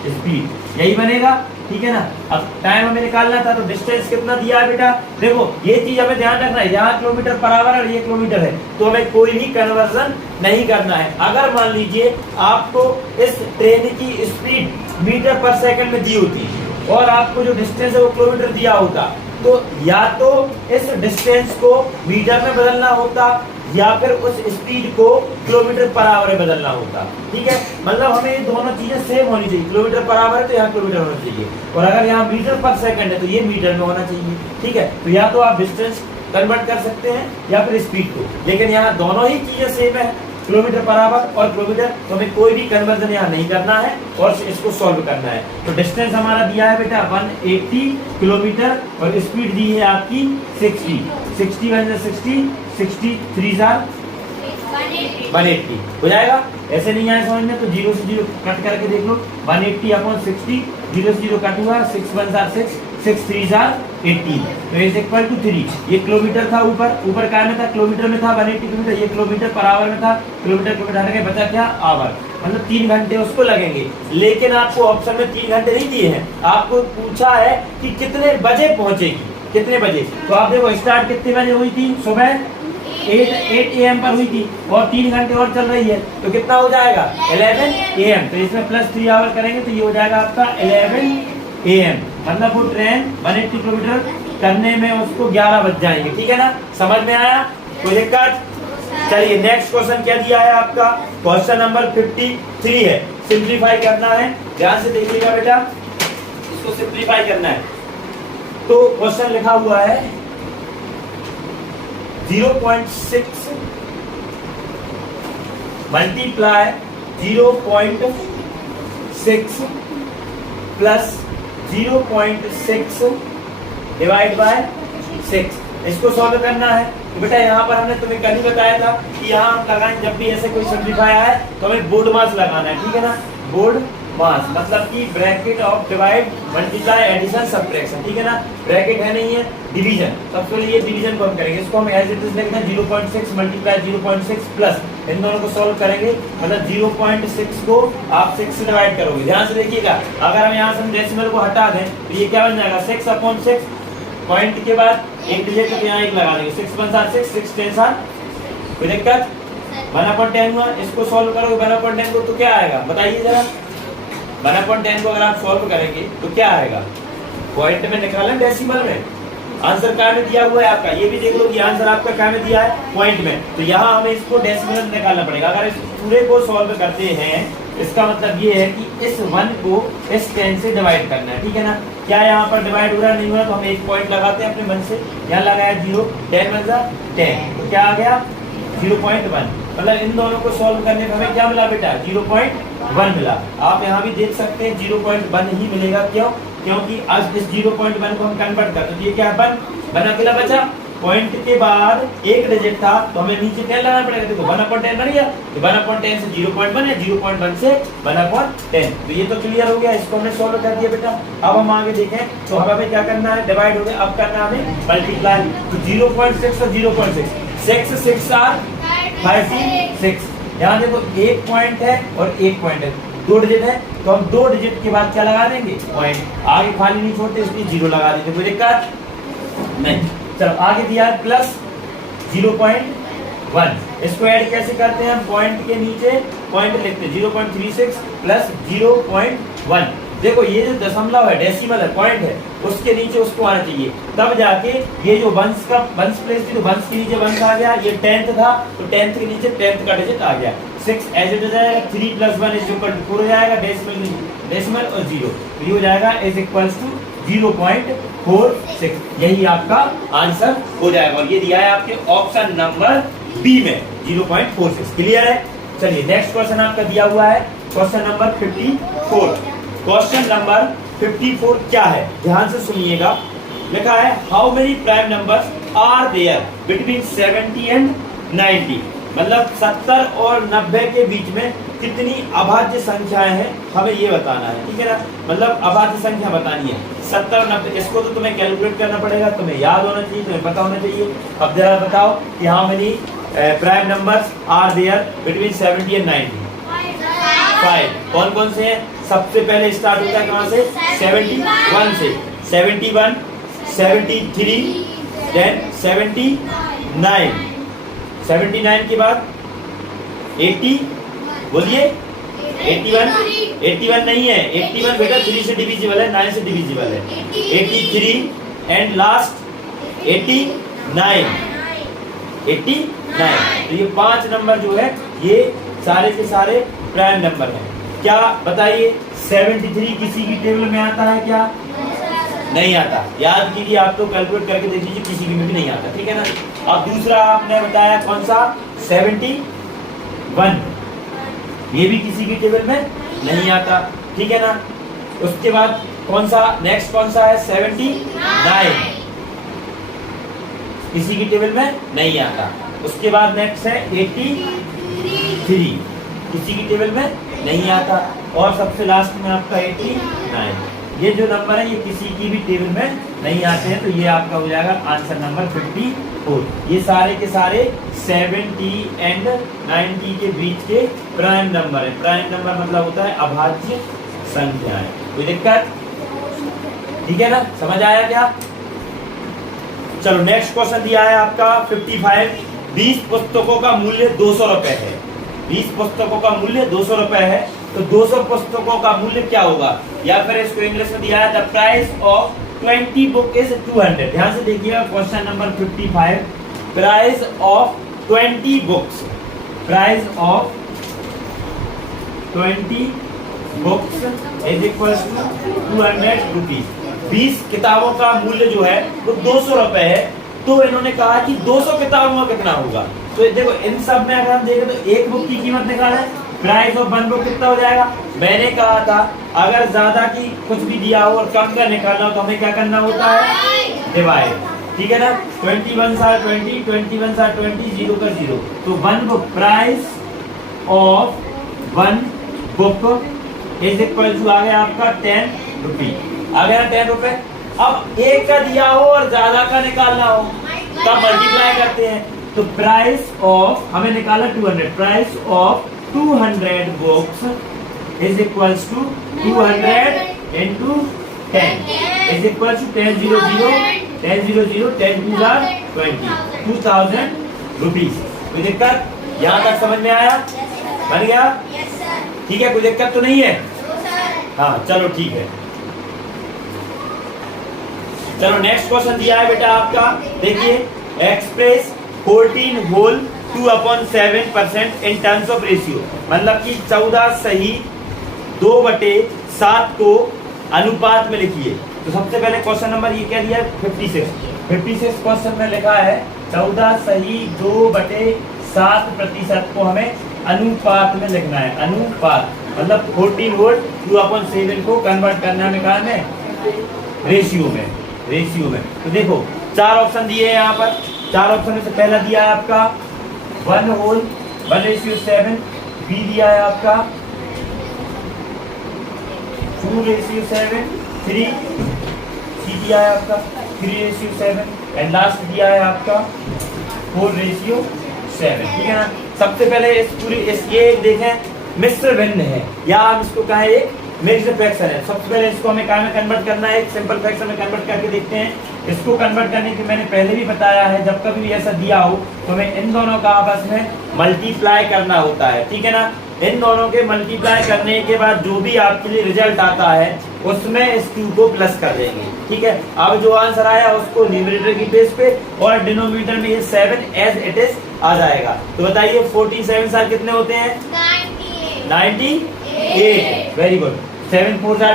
speed, यही बनेगा। ठीक है ना। अब टाइम हमें निकालना था, तो डिस्टेंस कितना दिया है बेटा, देखो ये चीज हमें ध्यान रखना है, यहाँ किलोमीटर पर आवर और ये किलोमीटर है, तो हमें कोई भी कन्वर्जन नहीं करना है। अगर मान लीजिए आपको इस ट्रेन की स्पीड मीटर पर सेकंड में दी होती और आपको जो डिस्टेंस है वो किलोमीटर दिया होता, तो या तो इस डिस्टेंस को मीटर में बदलना होता या फिर उस स्पीड को किलोमीटर पर आवर में बदलना होता, ठीक है। मतलब हमें ये दोनों चीजें सेम होनी चाहिए, किलोमीटर पर आवर है तो यहाँ किलोमीटर होना चाहिए, और अगर यहाँ मीटर पर सेकंड है तो ये मीटर में होना चाहिए, ठीक है। तो या तो आप डिस्टेंस कन्वर्ट कर सकते हैं या फिर स्पीड को, लेकिन यहाँ दोनों ही चीजें सेम है, किलोमीटर पर आवर और किलोमीटर, तो हमें कोई भी कन्वर्जन यहाँ नहीं करना है और इसको सॉल्व करना है। तो डिस्टेंस हमारा दिया है बेटा 180 किलोमीटर और स्पीड दी है आपकी 60, 60 × 60, 60 3 180 हो जाएगा। ऐसे नहीं आया समझ में तो 0 से 0 कट करके देख लो, 180/60, 0 से 0 कट हुआ, 6 1 6, 6 3 18, तो इज इक्वल टू 3। ये किलोमीटर था, ऊपर क्या में था, किलोमीटर में था 180 किलोमीटर, ये किलोमीटर पर आवर में था, किलोमीटर हटा के बचा क्या, आवर, मतलब 3 घंटे उसको लगेंगे। लेकिन आपको ऑप्शन में 3 घंटे नहीं दिए हैं, आपको पूछा है कि कितने बजे पहुंचेगी, कितने बजे। तो आप देखो स्टार्ट कितने बजे हुई थी, सुबह 8 AM पर हुई थी और 3 घंटे और चल रही है, तो कितना हो जाएगा 11 AM। तो इसमें +3 आवर करेंगे तो ये हो जाएगा आपका 11 AM, मतलब वो ट्रेन 180 किलोमीटर करने में उसको 11 बज जाएंगे, ठीक है ना। समझ में आया, कोई दिक्कत। चलिए नेक्स्ट क्वेश्चन क्या दिया है आपका, क्वेश्चन नंबर 53 है, सिंप्लीफाई करना है, ध्यान से देखिएगा बेटा, इसको सिंप्लीफाई करना है। तो क्वेश्चन लिखा हुआ है 0.6 मल्टीप्लाई 0.6 प्लस 0.6 डिवाइड बाय 6, इसको सॉल्व करना है। तो बेटा यहाँ पर हमने तुम्हें कल ही बताया था कि यहाँ हम लगाएं, जब भी ऐसे कोई सिंप्लीफाई आए तो हमें बोर्ड मास लगाना है, ठीक है ना। बोर्ड मास मतलब कि bracket of divide multiply addition subtraction, ठीक है ना। ब्रैकेट है नहीं है, डिवीजन, सबसे पहले ये डिवीजन को हम करेंगे, इसको हम एज इट इज लिखते हैं 0.6 मल्टीप्लाई 0.6 प्लस, इन दोनों को सॉल्व करेंगे, मतलब 0.6 को आप 6 से डिवाइड करोगे। ध्यान से देखिएगा, अगर हम यहाँ से डेसिमल को हटा दें तो ये क्या बन जाएगा 6/6, पॉइंट के बाद एक डिजिट तो यहाँ एक लगा देंगे, 6 1 6, 6 10 कोई दिक्कत। 1/10 हुआ, इसको सॉल्व करोगे 1/10 को तो क्या आएगा बताइए जरा, 1/10 को अगर आप सॉल्व करेंगे तो क्या आएगा, पॉइंट में निकाला डेसिमल में, आंसर क्या में दिया हुआ है आपका, ये भी देख लो कि आंसर आपका क्या में दिया है, पॉइंट में, तो यहाँ हमें इसको डेसिमल में निकालना पड़ेगा। अगर इस पूरे को सॉल्व करते हैं इसका मतलब ये है कि इस 1 को इस 10 से डिवाइड करना है, ठीक है ना। क्या यहाँ पर डिवाइड हो रहा नहीं हो रहा, तो हम एक पॉइंट लगाते हैं अपने मन से, यहाँ लगाया 0, 10 1 10, तो क्या आ गया 0.1, मतलब इन दोनों को सॉल्व करने में हमें क्या मिला बेटा 0.1 मिला। आप यहाँ भी देख सकते हैं 0.1 ही मिलेगा, क्यों, क्योंकि आज इस 0.1 को हम कन्वर्ट करते हैं, ये क्या है 1 अकेला बचा, पॉइंट के बाद एक डिजिट था तो हमें नीचे 10 लगाना पड़ेगा, देखो 1/10 बन गया, तो 1/10 से 0.1 है, 0.1 से 1/10, तो ये तो क्लियर हो गया, इसको हमने सॉल्व कर दिया बेटा। अब हम आगे देखें तो हमें क्या करना है, डिवाइड हो गया, अब करना है हमें मल्टीप्लाई, तो 0.6 और 0.6, 6 6 आर 36, यहाँ देखो एक पॉइंट है और एक पॉइंट है, 2 डिजिट है, तो हम 2 डिजिट के बाद क्या लगा देंगे पॉइंट, आगे खाली नहीं छोड़ते इसलिए 0 लगा देंगे, कोई दिक्कत नहीं। चलो आगे दिया है प्लस 0.1, इसको ऐड कैसे करते हैं हम, पॉइंट के नीचे पॉइंट लिखते हैं 0.36 प्लस 0.1, देखो ये जो दशमलव है डेसिमल है पॉइंट है उसके नीचे उसको आना चाहिए, तब जाके ये जो वंश प्लेस थी तो वंश के नीचे वंश आ गया, ये 10th था तो 10th के नीचे 10th का डिजिट आ गया, 6 एज इट हो जाएगा, 3 + 1 = 4 हो जाएगा, डेसिमल और 0, तो ये हो जाएगा इज इक्वल्स टू 0.46, यही आपका आंसर हो जाएगा, और ये दिया है आपके ऑप्शन नंबर बी में 0.46, क्लियर है। चलिए नेक्स्ट क्वेश्चन आपका दिया हुआ है क्वेश्चन नंबर 54। क्वेश्चन नंबर 54 क्या है, ध्यान से सुनिएगा, लिखा है how many prime numbers are there between 70 and 90, मतलब 70 और 90 के बीच में कितनी अभाज्य संख्याएं हैं हमें ये बताना है, ठीक है ना, मतलब अभाज्य संख्या बतानी है 70 और 90, इसको तो तुम्हें कैलकुलेट करना पड़ेगा, तुम्हें याद होना चाहिए, तुम्हें पता होना चाहिए। अब जरा बताओ कि how many prime numbers are there between 70 and 90, 5, कौन कौन से हैं सबसे पहले स्टार्ट होता है कहां से? 71 से। 71, 73, देन 79, 79 के बाद 80, बोलिए 81, 81 नहीं है, 81 बेटा 3 से डिविजिबल है, 9 से डिविजिबल है। 83 एंड लास्ट 89, 89। तो ये 5 नंबर जो है ये सारे के सारे प्राइम नंबर हैं। क्या बताइए 73 किसी की टेबल में आता है क्या? नहीं आता। याद कीजिए, आप तो कैलकुलेट करके देख लीजिए, किसी की में भी नहीं आता, ठीक है ना। अब दूसरा आपने बताया कौन सा? 71, ये भी किसी की टेबल में नहीं आता, ठीक है ना। उसके बाद कौन सा नेक्स्ट कौन सा है? 79, किसी की टेबल में नहीं आता। उसके बाद नेक्स्ट है 83, किसी की टेबल में नहीं आता। और सबसे लास्ट में आपका 89। ये जो नंबर है ये किसी की भी टेबल में नहीं आते हैं, तो ये आपका हो जाएगा आंसर नंबर 54। ये सारे के सारे 70 एंड 90 के बीच के प्राइम नंबर है। प्राइम नंबर मतलब होता है अभाज्य संख्याएं। कोई दिक्कत? ठीक है ना, समझ आया क्या? चलो नेक्स्ट क्वेश्चन दिया है आपका 55। 20 पुस्तकों का मूल्य 200 रुपए है। 20 पुस्तकों का मूल्य 200 रुपए है, तो 200 पुस्तकों का मूल्य क्या होगा? या फिर इसको इंग्लिश में दिया है the price of 20 book is 200। ध्यान से देखिएगा question number 55। Price of 20 books, price of 20 books is equal to 200 rupees. 20 किताबों का मूल्य जो है वो 200 रुपए है, तो इन्होंने कहा कि 200 किताबों का कितना होगा। तो देखो इन सब में अगर हम देखें तो एक बुक की कीमत निकालें, प्राइस ऑफ 1 बुक कितना हो जाएगा? मैंने कहा था अगर ज्यादा की कुछ भी दिया हो और कम का निकालना हो तो हमें क्या करना होता है? डिवाइड, ठीक है ना। 21 सार 20, 21 सार 20, 0 का 0, तो 1 book price of 1 book is equal to आ गया आपका 10 रुपी, आ गया ना 10 रुपए। अब एक का दिया हो और ज्यादा का निकालना हो तब मल्टीप्लाई करते हैं, तो प्राइस ऑफ हमें निकाला 200, price of 200 books is equals to 200 into 10 is equals to 10 0 0 10 0 0 10 2 20 2000 rupees. कोई दिक्कत? यहाँ तक समझ में आया? बन गया? ठीक है, कोई दिक्कत तो नहीं है? हाँ चलो ठीक है। चलो नेक्स्ट क्वेश्चन दिया है बेटा आपका, देखिए express 14 whole 2/7% in terms of ratio, मतलब कि 14 सही 2/7 को अनुपात में लिखिए। तो सबसे पहले क्वेश्चन नंबर ये क्या दिया है? 56 क्वेश्चन में लिखा है 14 सही 2/7% को हमें अनुपात में लिखना है। अनुपात मतलब 14 होल 2/7 को कन्वर्ट करना में कहा है रेशियो में, रेशियो में। तो देखो 4 ऑप्शन दिए हैं यहाँ पर। 4 ऑप्शन में से पहला दिया है आपका 1 होल 1:7, बी दिया है आपका 2:7, 3, सी दिया है आपका 3:7 एंड लास्ट दिया है आपका 4:7, ठीक है ना। सबसे पहले इस पूरी ये देखें मिश्र भिन्न है या हम इसको कहें एक मिक्स्ड फ्रैक्शन है। सबसे पहले इसको हमें क्या में कन्वर्ट करना है? एक सिंपल फ्रैक्शन में कन्वर्ट करके देखते हैं। इसको कन्वर्ट करने के मैंने पहले भी बताया है, जब कभी भी ऐसा दिया हो तो हमें इन दोनों का आपस में मल्टीप्लाई करना होता है, ठीक है ना। इन दोनों के मल्टीप्लाई करने के बाद जो भी आपके लिए रिजल्ट आता है उसमें इस 2 को प्लस कर देंगे, ठीक है। अब जो आंसर आया उसको न्यूमरेटर की बेस पे और डिनोमिनेटर में ये 7 एज इट इज आ जाएगा। तो बताइए 47 साल कितने होते हैं? 98। Very good. 7 4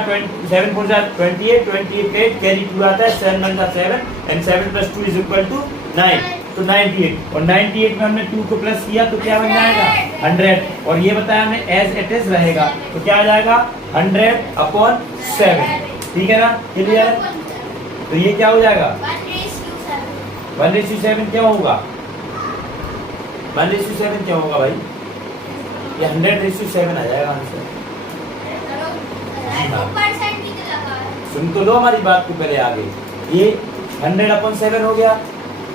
28, 28 कैरी 2 आता है, 7 1 7 एंड 7 + 2 = 9, तो 98। और 98 में हमने 2 को प्लस किया तो क्या बन जाएगा? 100। और ये बताया हमने एज इट इज रहेगा, तो क्या आ जाएगा? 100/7, ठीक है ना। क्लियर है? तो ये क्या हो जाएगा? 1:7 क्या होगा? 1:7 क्या होगा भाई? ये 100:7 आ जाएगा आंसर। सुन तो लो हमारी बात को पहले आगे। ये 100/7 हो गया।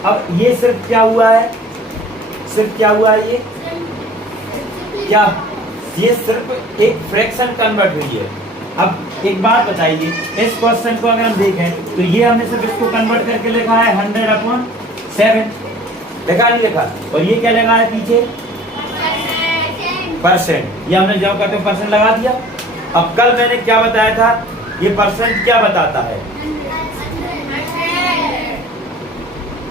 अब ये सिर्फ क्या हुआ है? सिर्फ क्या हुआ है? ये क्या? ये सिर्फ एक फ्रैक्शन कन्वर्ट हुई है। अब एक बात बताइए, इस क्वेश्चन को अगर हम देखें तो ये हमने सिर्फ इसको कन्वर्ट करके लिखा है 100/7, लिखा नहीं लिखा, और ये क्या लगा है पीछे परसेंट, ये हमने जब करते परसेंट लगा दिया। अब कल मैंने क्या बताया था, ये परसेंट क्या बताता है,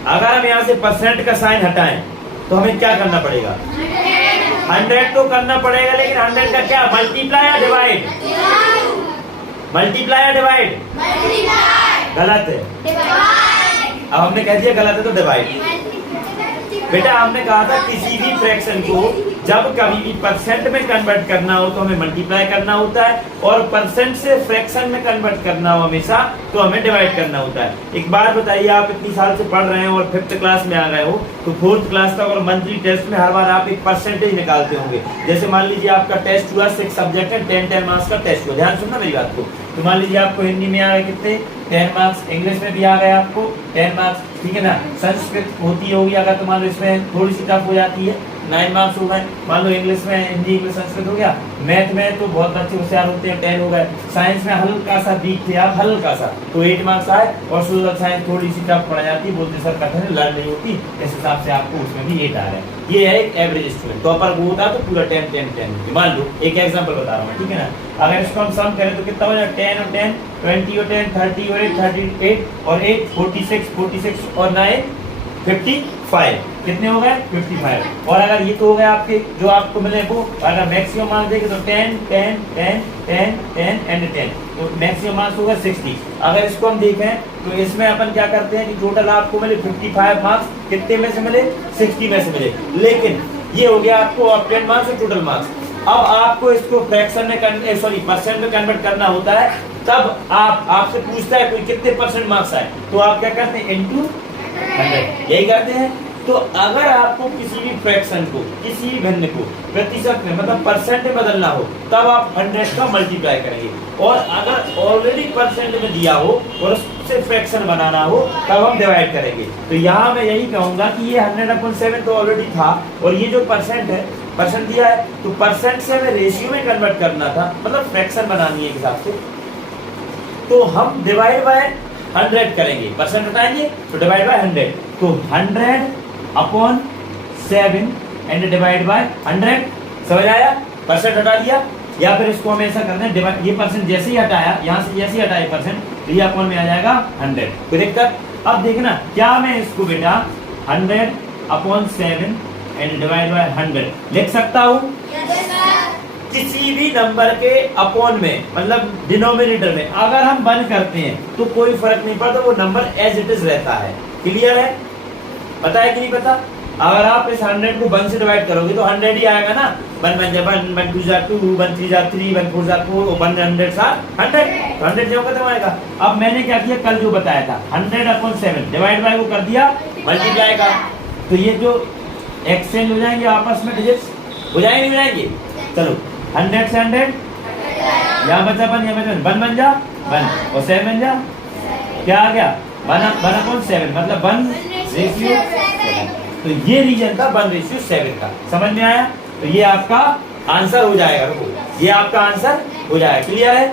अगर हम यहाँ से परसेंट का साइन हटाएं तो हमें क्या करना पड़ेगा, 100 तो करना पड़ेगा, लेकिन 100 का क्या मल्टीप्लाई या डिवाइड, मल्टीप्लाई या डिवाइड, गलत है। अब हमने कह दिया गलत है तो डिवाइड। बेटा हमने कहा था किसी भी फ्रैक्शन को जब कभी भी परसेंट में कन्वर्ट करना हो तो हमें मल्टीप्लाई करना होता है, और परसेंट से फ्रैक्शन में कन्वर्ट करना हो हमेशा तो हमें डिवाइड करना होता है। एक बात बताइए, आप इतनी साल से पढ़ रहे हैं और 5th क्लास में आ गए हो तो 4th क्लास तक और मंथली टेस्ट में हर बार आप एक परसेंटेज निकालते होंगे। जैसे मान लीजिए आपका टेस्ट हुआ, 6 सब्जेक्ट है, 10 मार्क्स का टेस्ट हुआ, ध्यान सुनना मेरी बात को। तो मान लीजिए आपको हिंदी में आ गए कितने 10 मार्क्स, इंग्लिश में भी आ गए आपको 10 मार्क्स, ठीक है ना। संस्कृत होती होगी अगर तो मान लो इसमें थोड़ी सी टफ हो जाती है, 9 मार्क्स हो गए। मान लो इंग्लिश में, हिंदी इंग्लिश संस्कृत हो गया। मैथ में तो बहुत बच्चे होशियार होते हैं, 10 हो गए। साइंस में हल्का सा वीक थे आप, हल्का सा, तो 8 मार्क्स आए। और सोशल साइंस थोड़ी सी टफ पड़ जाती है, बोलते सर कठिन लर्न नहीं होती, इस हिसाब से आपको उसमें भी 8 आ रहे हैं। ये है एक एवरेज स्टूडेंट। तो अपर वो होता तो पूरा 10 10 10। मान लो एक एग्जांपल बता रहा हूँ, ठीक है ना। अगर इसको हम सम करें तो कितना हो जाए, 10 और 10 20 और 10 30 और 8 38 और 8 46 और 9 55, कितने हो गए 55। और अगर ये तो हो गए आपके जो आपको मिले वो, अगर मैक्सिमम मार्क्स देंगे तो 10 10 10 10 10 एंड 10, तो मैक्सिमम मार्क्स होगा 60। अगर इसको हम देखें तो इसमें अपन क्या करते हैं कि टोटल आपको मिले 55 मार्क्स, कितने में से मिले 60 में से मिले, लेकिन ये हो गया आपको ऑफ 10 मार्क्स और टोटल मार्क्स। अब आपको इसको फ्रैक्शन में सॉरी परसेंट में कन्वर्ट करना होता है, तब आपसे पूछता है कोई कितने परसेंट मार्क्स आए, तो आप क्या करते हैं इनटू 100, यही करते हैं। तो अगर आपको किसी भी फ्रैक्शन को, किसी भी भिन्न को प्रतिशत में मतलब परसेंट में बदलना हो तब आप 100 का मल्टीप्लाई करेंगे, और अगर ऑलरेडी परसेंट में दिया हो और उससे फ्रैक्शन बनाना हो तब हम डिवाइड करेंगे। तो यहाँ मैं यही कहूंगा कि ये 100/7 तो ऑलरेडी था, और ये जो परसेंट है, परसेंट दिया है तो परसेंट से हमें रेशियो में कन्वर्ट करना था, मतलब फ्रैक्शन बनानी है हिसाब से, तो हम डिवाइड बाय 100 करेंगे, परसेंट हटाएंगे तो डिवाइड बाय 100, तो 100/7 एंड डिवाइड बाय 100, समझ आया। परसेंट हटा दिया, या फिर इसको हम ऐसा करते हैं, ये परसेंट जैसे ही हटाया, यहाँ से जैसे ही हटाया परसेंट, तो ये अपॉन में आ जाएगा 100, कोई दिक्कत। अब देखना क्या मैं इसको बेटा 100/7 एंड डिवाइड बाय 100 लिख सकता हूँ, किसी भी नंबर के अपॉन में, मतलब डिनोमिनेटर में अगर हम 1 करते हैं तो कोई फर्क नहीं पड़ता, वो नंबर एज इट इज रहता है। क्लियर है, पता है कि नहीं पता। अगर आप इस 100 को 1 से डिवाइड करोगे तो 100 ही आएगा ना, 1 1 जा 1 1 2 जा 2 1 3 जा 3 1 4 जा 4 100 सा 100, तो 100 जो खत्म आएगा। अब मैंने क्या किया, कल जो बताया था 100/7 डिवाइड बाय वो कर दिया मल्टीप्लाई का, तो ये जो एक्सचेंज हो जाएंगे आपस में, डिजिट्स हो जाएंगे, नहीं जाएंगे। चलो 100 से 100, यहाँ बचा 1, यहाँ बचा 1 बन जा 1 और 7 बन जा, क्या आ गया 1/7, मतलब 1/7। तो ये रीजन था 1/7 का, समझ में आया। तो ये आपका आंसर हो जाएगा, रुको, ये आपका आंसर हो जाएगा। क्लियर है,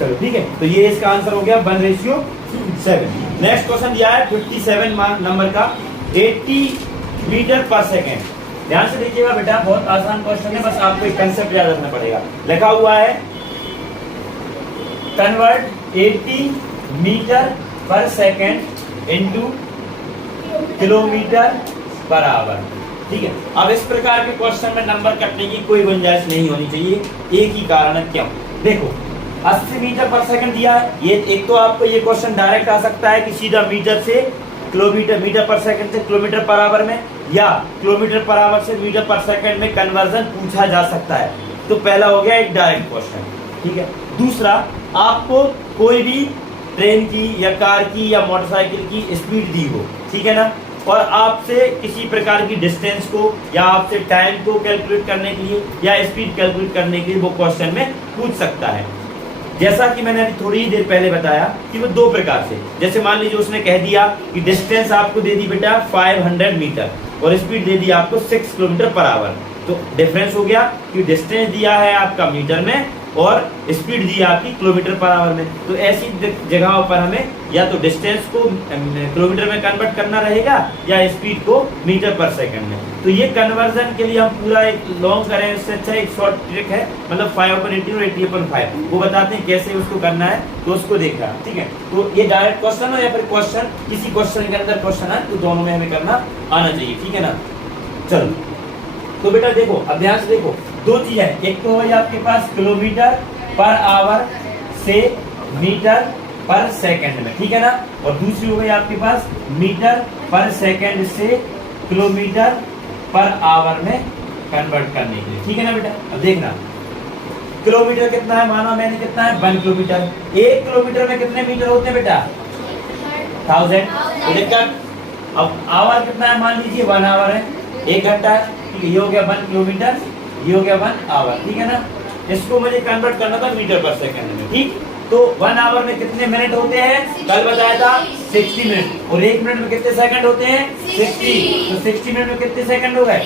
चलो ठीक है। तो ये इसका आंसर हो गया 1/7। नेक्स्ट क्वेश्चन दिया है 57 नंबर का, 80 मीटर पर सेकेंड। ध्यान से देखिएगा बेटा, बहुत आसान क्वेश्चन है, बस आपको एक कंसेप्ट याद रखना पड़ेगा। लिखा हुआ है कन्वर्ट 80 मीटर पर second into kilometre per hour, ठीक है। अब इस प्रकार के क्वेश्चन में नंबर कटने की कोई गुंजाइश नहीं होनी चाहिए, एक ही कारण है, क्यों। देखो 80 मीटर पर सेकंड दिया है, ये एक तो आपको ये क्वेश्चन डायरेक्ट आ सकता है कि सीधा मीटर से किलोमीटर, मीटर पर सेकंड से किलोमीटर पर आवर में, या किलोमीटर पर आवर से मीटर पर सेकंड में कन्वर्जन पूछा जा सकता है। तो पहला हो गया एक डायरेक्ट क्वेश्चन, ठीक है। दूसरा, आपको कोई भी ट्रेन की या कार की या मोटरसाइकिल की स्पीड दी हो, ठीक है ना, और आपसे किसी प्रकार की डिस्टेंस को या आपसे टाइम को कैलकुलेट करने के लिए या स्पीड कैलकुलेट करने के लिए वो क्वेश्चन में पूछ सकता है। जैसा कि मैंने अभी थोड़ी ही देर पहले बताया कि वो दो प्रकार से, जैसे मान लीजिए उसने कह दिया कि डिस्टेंस आपको दे दी बेटा 500 मीटर और स्पीड दे दी आपको 6 किलोमीटर पर आवर, तो डिफरेंस हो गया कि डिस्टेंस दिया है आपका मीटर में और स्पीड दी है आपकी किलोमीटर पर आवर में। तो ऐसी जगहों पर हमें या तो डिस्टेंस को किलोमीटर में कन्वर्ट करना रहेगा या स्पीड को मीटर पर सेकंड में। तो ये कन्वर्जन के लिए हम पूरा एक लॉन्ग करें इससे अच्छा एक शॉर्ट ट्रिक है, मतलब 5/80 और 80/5 वो बताते हैं कैसे उसको करना है, तो उसको देखना। ठीक है, तो ये डायरेक्ट क्वेश्चन हो या फिर क्वेश्चन किसी क्वेश्चन के अंदर क्वेश्चन है, तो दोनों में हमें करना आना चाहिए। ठीक है ना, चलो तो बेटा देखो, अब ध्यान से देखो, दो चीज है, एक तो है आपके पास किलोमीटर पर आवर से मीटर पर सेकंड में, ठीक है ना, और दूसरी हो गई आपके पास मीटर पर सेकंड से किलोमीटर पर आवर में कन्वर्ट करने के लिए। ठीक है ना बेटा, अब देखना किलोमीटर कितना है, माना मैंने कितना है 1 किलोमीटर, 1 किलोमीटर में कितने मीटर होते हैं बेटा 1000। तो देखकर अब आवर कितना है, मान लीजिए 1 आवर है, 1 घंटा है, ये हो गया 1 किलोमीटर, ये हो गया 1 आवर। ठीक है ना, इसको मुझे कन्वर्ट करना था मीटर पर सेकंड में। ठीक, तो 1 आवर में कितने मिनट होते हैं, कल बताया था 60 मिनट, और 1 मिनट में कितने सेकंड होते हैं 60। तो 60 मिनट में कितने सेकंड हो गए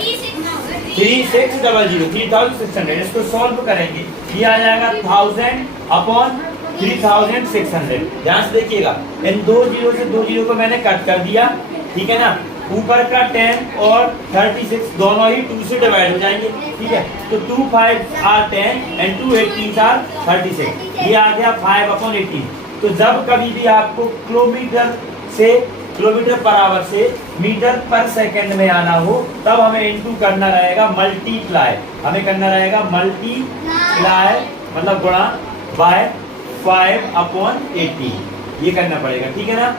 3600, 3600। इसको सॉल्व करेंगे, ये आ जाएगा 1000/3600। ध्यान से देखिएगा, इन 2 जीरो से 2 जीरो को मैंने कट कर दिया। ठीक है ना, ऊपर का 10 और 36 दोनों ही 2 से डिवाइड हो जाएंगे। ठीक है, तो 2 5 आर 10 एंड 2 18 आर 36, ये आ गया 5/18। तो जब कभी भी आपको किलोमीटर पर आवर से मीटर पर सेकंड में आना हो, तब हमें इनटू करना रहेगा, मल्टीप्लाई हमें करना रहेगा, मल्टीप्लाई मतलब गुणा बाय 5/18, ये करना पड़ेगा। ठीक है ना,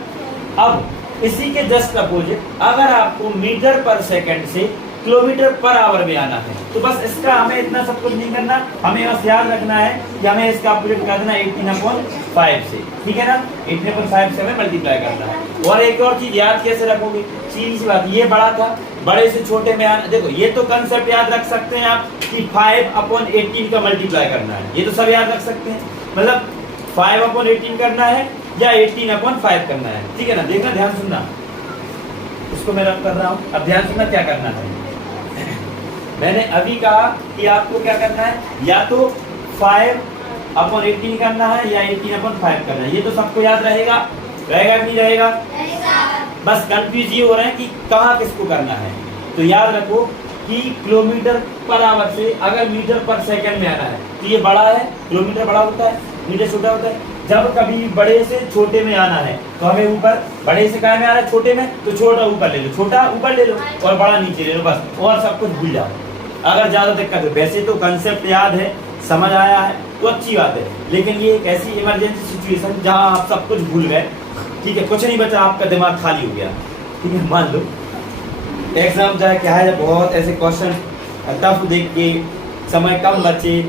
अब इसी के जस्ट अपोजिट अगर आपको मीटर पर सेकंड से किलोमीटर पर आवर में आना है, तो बस इसका हमें इतना सब कुछ नहीं करना, हमें बस याद रखना है कि हमें इसका अपोजिट कर देना 18/5 से। ठीक है ना, 18/5 से हमें मल्टीप्लाई करना है। और एक और चीज याद कैसे रखोगे, सीधी सी बात, ये बड़ा था, बड़े से छोटे में आना, देखो ये तो कंसेप्ट याद रख सकते हैं आप कि 5/18 का मल्टीप्लाई करना है, ये तो सब याद रख सकते हैं, मतलब 5/18 करना है या 18/5 करना है। ठीक है ना, देखना, ध्यान सुनना, इसको मैं रब कर रहा हूं, अब ध्यान सुनना क्या करना है। मैंने अभी कहा कि आपको क्या करना है, या तो 5/18 करना है या 18/5 करना है, ये तो सबको याद रहेगा कि नहीं रहेगा, बस कंफ्यूज ये हो रहे हैं कि कहाँ किसको करना है। तो याद रखो कि किलोमीटर पर आवर से अगर मीटर पर सेकंड में आना है, तो ये बड़ा है, किलोमीटर बड़ा होता है, मीटर छोटा होता है। जब कभी बड़े से छोटे में आना है, तो हमें ऊपर, बड़े से काय में आ रहा है छोटे में, तो छोटा ऊपर ले लो, छोटा ऊपर ले लो और बड़ा नीचे ले लो, बस, और सब कुछ भूल जाओ अगर ज्यादा दिक्कत है। वैसे तो कंसेप्ट याद है, समझ आया है तो अच्छी बात है, लेकिन ये एक ऐसी इमरजेंसी सिचुएशन जहां आप सब कुछ भूल गए, ठीक है, कुछ नहीं बचा, आपका दिमाग खाली हो गया। ठीक है, मान लो एग्जाम चाहे क्या है, बहुत ऐसे क्वेश्चन टफ देख के समय कम बचे,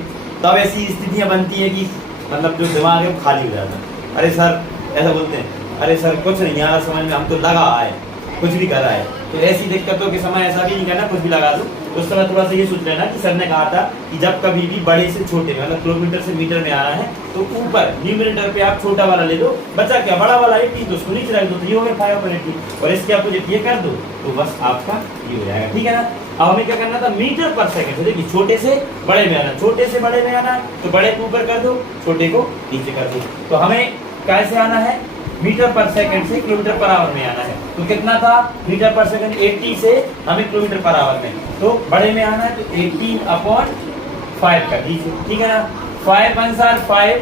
तब ऐसी स्थितियां बनती है कि मतलब जो दिमाग है वो खाली हो जाता है। अरे सर, ऐसा बोलते हैं, अरे सर कुछ नहीं आ रहा समझ में, हम तो लगा आए, कुछ भी कर रहा है। तो ऐसी दिक्कतों के समय ऐसा भी नहीं करना कुछ भी लगा दो, उस समय थोड़ा सा ये सोच लेना कि सर ने कहा था कि जब कभी भी बड़े से छोटे में, मतलब किलोमीटर से मीटर में आना है, तो ऊपर न्यूमरेटर पे आप छोटा वाला ले लो, बचा क्या बड़ा वाला 80, तो उसको नीचे रख दो, तो ये हो गया 5/80, और इसके अपोजिट ये कर दो, तो बस आपका ये हो जाएगा। ठीक है ना, अब हमें क्या करना था, मीटर पर सेकंड, देखिए छोटे से बड़े में आना, छोटे से बड़े में आना, तो बड़े को ऊपर कर दो, छोटे को नीचे कर दो। तो हमें कैसे आना है, मीटर पर सेकंड से किलोमीटर पर आवर में आना है। तो कितना था मीटर पर सेकंड, 80 से हमें किलोमीटर पर आवर में, तो बड़े में आना है, तो 18/5 कर दीजिए। ठीक है ना, 5 1 5,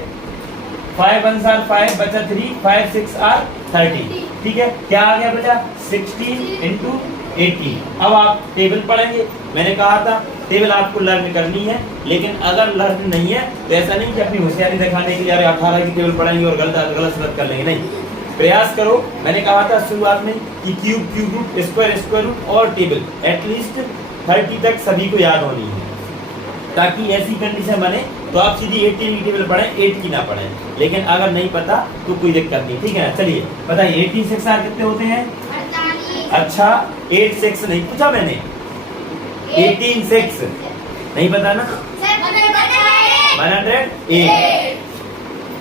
5 1 5 बचा 3, 5 6 30। ठीक है, क्या आ गया बेटा 16 × 18। अब आप टेबल पढ़ेंगे, मैंने कहा था टेबल आपको लर्न करनी है, लेकिन अगर लर्न नहीं है तो ऐसा नहीं कि अपनी होशियारी दिखाने के लिए 18 की टेबल पढ़ेंगे और गलत कर लेंगे, नहीं, प्रयास करो। मैंने कहा था शुरुआत में कि क्यूब रूट, स्क्वायर रूट और टेबल एटलीस्ट 30 तक सभी को याद होनी है, ताकि ऐसी कंडीशन बने तो आप सीधी 18 की टेबल पढ़ें, 8 की ना पढ़ें। लेकिन अगर नहीं पता तो कोई दिक्कत नहीं। ठीक है, चलिए बताइए 18 6 आर कितने होते हैं? अच्छा 8 6 नहीं पूछा मैंने, 18 6 नहीं पता ना, 108,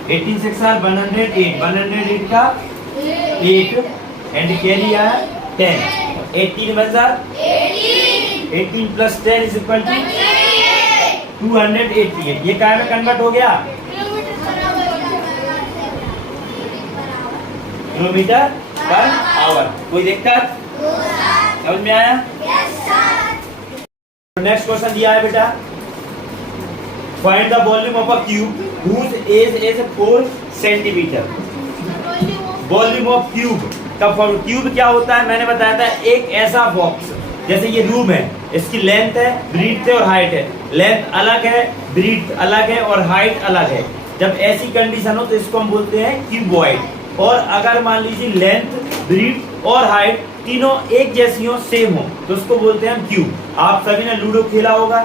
18 6 आर 108, 108 का 8 एंड कैरी आर 10, 18 बचा 18 प्लस 10 इज इक्वल टू 288। ये काय में कन्वर्ट हो गया? Kilometre per hour. कोई दिक्कत? समझ में आया? नेक्स्ट क्वेश्चन दिया है बेटा, find the volume of a cube whose edge is 4 centimeter. Volume of cube का क्यूब क्या होता है? मैंने बताया था एक ऐसा बॉक्स, जैसे ये रूम है, इसकी लेंथ है, ब्रीथ है और हाइट है। लेंथ अलग है, ब्रीथ अलग है और हाइट अलग है। जब ऐसी कंडीशन हो तो इसको हम बोलते हैं क्यूबॉइड। और अगर मान लीजिए लेंथ, ब्रीथ और हाइट तीनों एक जैसी हो, सेम हो, तो उसको बोलते हैं हम क्यूब। आप सभी ने लूडो खेला होगा,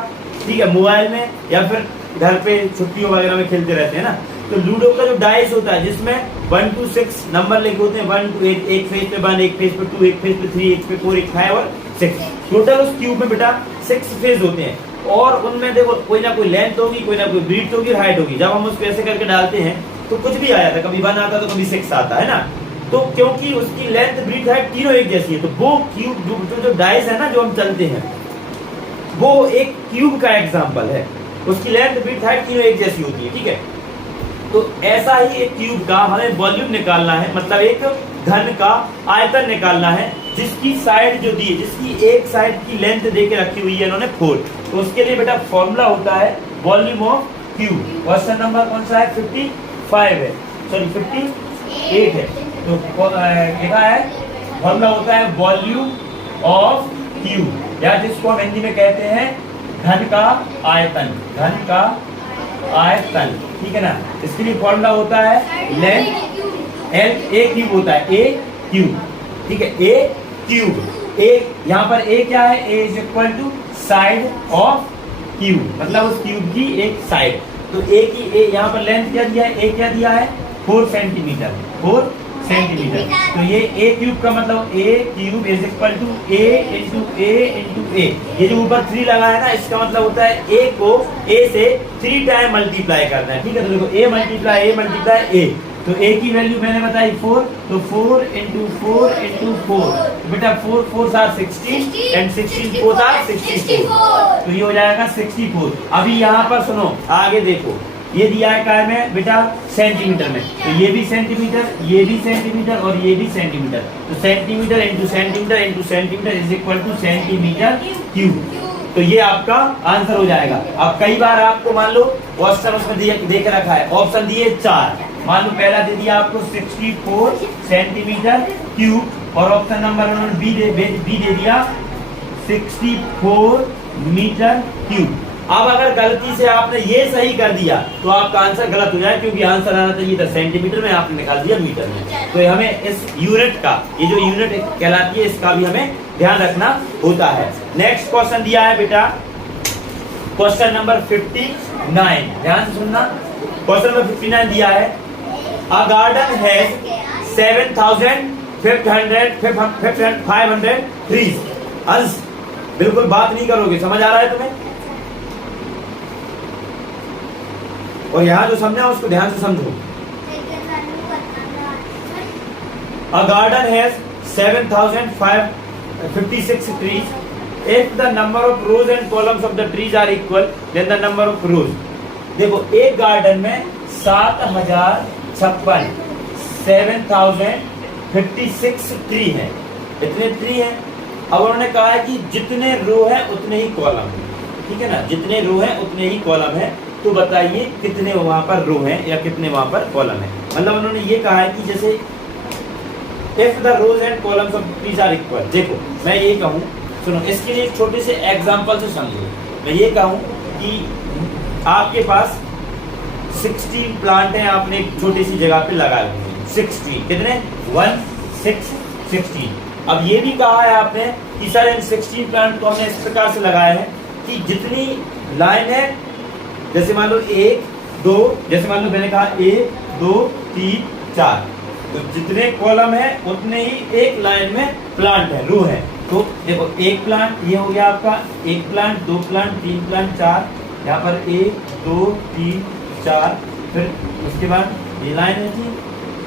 ठीक है, मोबाइल में या फिर घर पे छुट्टियों वगैरह में खेलते रहते हैं ना। तो लूडो का जो डाइस होता है जिसमें 1 to 6 नंबर लिखे होते हैं, 1 to 8, एक फेज पे 1, एक फेज पे 2, एक फेज पे 3, एक पे 4, एक 5 और 6। टोटल उस क्यूब में बेटा 6 फेज होते हैं और उनमें देखो कोई ना कोई लेंथ होगी, कोई ना कोई ब्रीथ होगी, हाइट होगी। जब हम उसको ऐसे करके डालते हैं तो कुछ भी आया था, कभी 1 आता तो कभी 6 आता है ना। तो क्योंकि उसकी लेंथ, ब्रीथ, हाइट तीनों एक जैसी है, तो वो क्यूब जो डाइस है ना जो हम चलते हैं, वो एक क्यूब का एग्जाम्पल है। उसकी लेंथ, ब्रीथ, हाइट तीनों एक जैसी होती है, ठीक है। तो ऐसा ही एक क्यूब का हमें वॉल्यूम निकालना है, मतलब एक घन का आयतन निकालना है जिसकी साइड जो दी है, जिसकी एक साइड की लेंथ दे के रखी हुई है इन्होंने 4। तो उसके लिए बेटा फॉर्मूला होता है volume of cube. Question number कौन सा है? 55 है, सॉरी 58 है। तो लिखा है फॉर्मूला होता है वॉल्यूम ऑफ क्यूब, या जिसको हम हिंदी में कहते हैं घन का आयतन। घन का आयतन, ठीक है ना। इसके लिए फॉर्मूला होता है लेंथ एल ए क्यूब होता है, ए क्यूब, ठीक है, ए क्यूब। ए यहाँ पर ए क्या है? A is equal to side of cube, मतलब उस क्यूब की एक साइड। तो ए की ए यहाँ पर लेंथ क्या दिया है? ए क्या दिया है? 4 सेंटीमीटर, 4 सेंटीमीटर। तो ये ए क्यूब का मतलब A cube is equal to A into A into A. ये जो ऊपर 3 लगा है ना, इसका मतलब होता है ए को ए से 3 टाइम मल्टीप्लाई करना है, ठीक है। तो देखो ए मल्टीप्लाई ए। तो ए की वैल्यू मैंने बताई 4, तो 4 इंटू 4 इंटू 4, बेटा 4 4 आर 16 एंड 16 4 आर 64। तो ये हो जाएगा 64। अभी यहाँ पर सुनो, आगे देखो, ये दिया है काय में बेटा? सेंटीमीटर में। तो ये भी सेंटीमीटर, ये भी सेंटीमीटर और ये भी सेंटीमीटर। तो centimetre into centimetre into centimetre is equal two centimetre cube. तो ये आपका आंसर हो जाएगा। अब कई बार आपको मान लो क्वेश्चन उसमें दे के रखा है, ऑप्शन दिए 4, मान लो पहला दे दिया आपको 64 सेंटीमीटर क्यूब और ऑप्शन नंबर उन्होंने बी दे दिया 64 मीटर क्यूब। अब अगर गलती से आपने ये सही कर दिया तो आपका आंसर गलत हो जाए, क्योंकि आंसर आना चाहिए था सेंटीमीटर में, आपने निकाल दिया मीटर में। तो हमें इस यूनिट का, ये जो यूनिट कहलाती है, इसका भी हमें ध्यान रखना होता है। नेक्स्ट क्वेश्चन दिया है बेटा, क्वेश्चन नंबर 59, ध्यान से सुनना। क्वेश्चन नंबर 59 दिया है, अ गार्डन हैज 7,500 ट्रीज। अंश बिल्कुल बात नहीं करोगे, समझ आ रहा है तुम्हें? और यहाँ जो समझा उसको ध्यान से समझो। A garden has 7,556 trees. If the number of rows and columns of the trees are equal, then the number of rows. देखो एक गार्डन में 7,056 7,056 ट्री हैं। इतने ट्री हैं। अब उन्होंने कहा है कि जितने रो है उतने ही कॉलम है, ठीक है ना। जितने रो है उतने ही कॉलम है। तो बताइए कितने वहां पर रो हैं या कितने वहां पर कॉलम है। मतलब उन्होंने ये कहा है कि जैसे if the rows and columns of trees are equal. देखो मैं ये कहूँ, सुनो, इसके लिए एक छोटे से एग्जांपल से समझो। मैं ये कहूँ कि आपके पास 16 प्लांट हैं, आपने एक छोटी सी जगह पे लगाए हुए हैं। 16 कितने? 1 6 16। अब ये भी कहा है आपने कि सर इन 16 प्लांट को हमने इस प्रकार से लगाए हैं कि जितनी लाइन है, जैसे मान लो 1 2, जैसे मान लो मैंने कहा 1 2 3 4, तो जितने कॉलम है उतने ही एक लाइन में प्लांट है, रो है। तो देखो एक प्लांट ये हो गया आपका, एक प्लांट, 2 प्लांट, 3 प्लांट, 4, यहाँ पर 1 2 3 4, फिर उसके बाद ये लाइन है थी,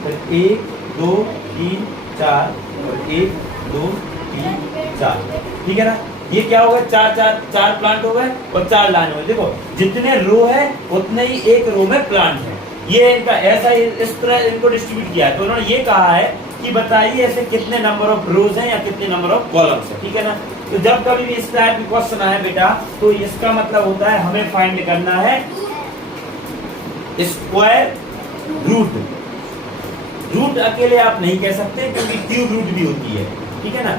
फिर 1 2 3 4 और 1 2 3 4, ठीक है ना। ये क्या हो गया, चार प्लांट हो गए और 4 लाइन हो गए। देखो जितने रो है उतने ही एक रो में प्लांट है। ये इनका ऐसा इस तरह इनको डिस्ट्रीब्यूट किया है। तो उन्होंने ये कहा है कि बताइए ऐसे कितने नंबर ऑफ रोज हैं या कितने नंबर ऑफ कॉलम्स हैं, ठीक है ना। तो जब कभी भी इस टाइप की क्वेश्चन आए बेटा, तो इसका मतलब होता है हमें फाइंड करना है स्क्वायर रूट। रूट अकेले आप नहीं कह सकते क्योंकि क्यूब रूट भी होती है, ठीक है ना।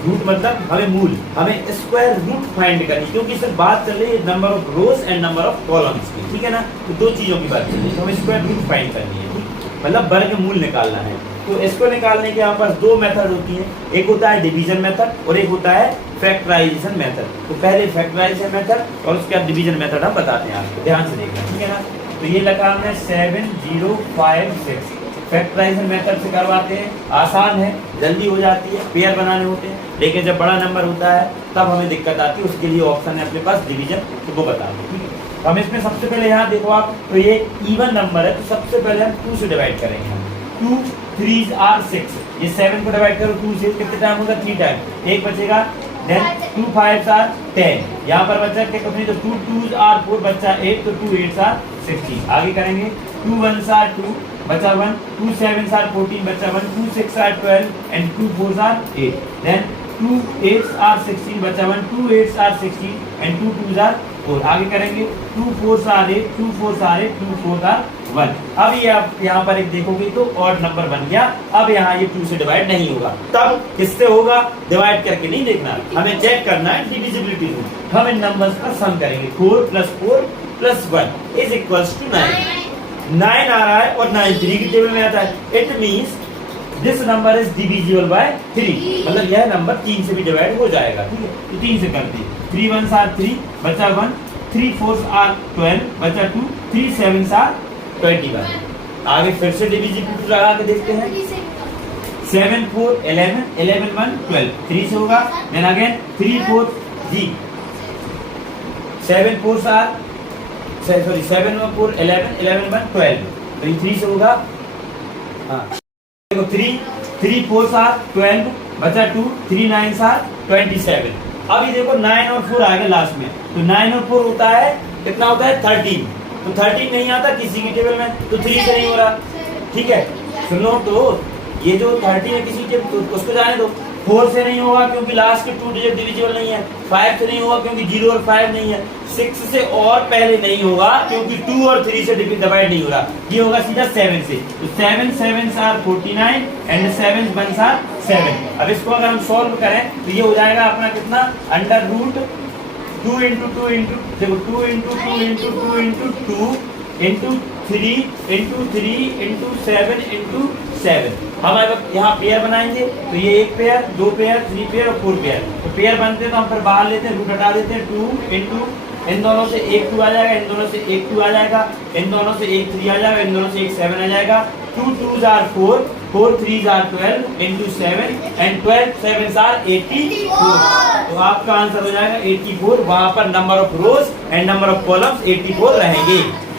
रूट मतलब हमें मूल, हमें स्क्वायर रूट फाइंड करनी, क्योंकि सिर्फ बात चल रही है number of rose and number of columns की, ठीक है ना। तो 2 चीजों की बात चल रही है, तो हमें स्क्वायर रूट फाइंड करनी है, ठीक? मतलब वर्ग मूल निकालना है। तो इसको निकालने के यहाँ पर 2 मेथड होती है, एक होता है डिवीजन मेथड और एक होता है फैक्टराइजेशन मेथड। तो पहले फैक्टराइजेशन मेथड और उसके बाद डिवीजन मेथड हम बताते हैं आपको, ध्यान से देखना, ठीक है ना। तो ये लगा हमने 7056 फैक्टराइजेशन मेथड से करवाते हैं, आसान है, जल्दी हो जाती है, पेयर बनाने होते हैं। लेकिन जब बड़ा नंबर होता है तब हमें दिक्कत आती है, उसके लिए ऑप्शन है अपने पास डिवीजन, तो वो बता दें, ठीक है। हम इसमें सबसे पहले यहाँ देखो आप, तो ये इवन नंबर है, तो सबसे पहले हम 2 से डिवाइड करेंगे। हम 2 3 are 6, ये 7 को डिवाइड करो 2 से, कितने टाइम होगा, 3 टाइम, एक बचेगा। देन 2 5s are 10, यहाँ पर बचा कितनी, तो 2 2s are 4, बच्चा 8, तो 2 8s are 16। आगे करेंगे 2 1s are 2, बचा 1, 2 7s are 14, बचा 1, 2 6 are 12 and 2 4s are 8। Then 2 8s are 16, बचा 1, 2 8s are 16 and 2 2s are 4। आगे करेंगे 2 4s are 8, 2 4s are 8, 2 4s are 1। अब ये आप यहाँ पर एक देखोगे तो ऑड नंबर बन गया। अब यहाँ ये 2 से डिवाइड नहीं होगा, तब किससे होगा, डिवाइड करके नहीं देखना, हमें चेक करना है डिविजिबिलिटी रूल। हम इन नंबर्स का सम करेंगे, 4 + 4 + 1 इज इक्वल्स टू 9। 9 आ रहा है और 9 3 की टेबल में आता है। It means this number is divisible by 3, मतलब यह नंबर 3 से भी डिवाइड हो जाएगा, ठीक है। तो 3 से करते हैं, 3 1s are 3, बचा 1, 3 4s are 12, बचा 2, 3 7s are 21। आगे फिर से डिविजिबिलिटी लगा के देखते हैं, 7 4 11, 11 1 12, 3 से होगा। Then again 3 4 ji 7 4s are 7 4 11, 11 1 12, तो 3 से होगा। हाँ देखो 3 4s are 12, बचा 2, 3 9s are 27। अभी देखो 9 और 4 आ गए लास्ट में, तो 9 और 4 होता है कितना, होता है 13। तो 13 नहीं आता किसी की टेबल में, तो 3 से नहीं हो रहा, ठीक है। सुनो तो ये जो 13 है किसी टेबल, तो उसको जाने दो। 4 से नहीं होगा क्योंकि लास्ट के 2 डिजिट डिविजिबल नहीं है। 5 से नहीं होगा क्योंकि 0 और 5 नहीं है। 6 से और पहले नहीं होगा क्योंकि 2 और 3 से डिवाइड नहीं हो रहा। ये होगा सीधा 7 से, तो 7 7s are 49 and 7 1s are 7। अब इसको अगर हम सॉल्व करें तो ये हो जाएगा अपना कितना, √2 × 2 × देखो 2 × 2 × 2 × 2 × 3 × 3 × 7 × 7। हम अब यहाँ पेयर बनाएंगे, तो ये 1 पेयर 2 पेयर 3 पेयर और 4 पेयर। तो पेयर बनते हैं तो हम फिर बाहर लेते हैं, रूट हटा देते हैं। 2 × इन दोनों से एक 2 आ जाएगा, इन दोनों से एक 2 आ जाएगा, इन दोनों से एक 3 आ जाएगा, इन दोनों से एक 7 आ जाएगा। 2 2s are 4, 4 3s are 12 × 7 and 12 7s are 84। तो आपका आंसर हो जाएगा 84। वहां पर number of rose and number of columns 84 रहेंगे।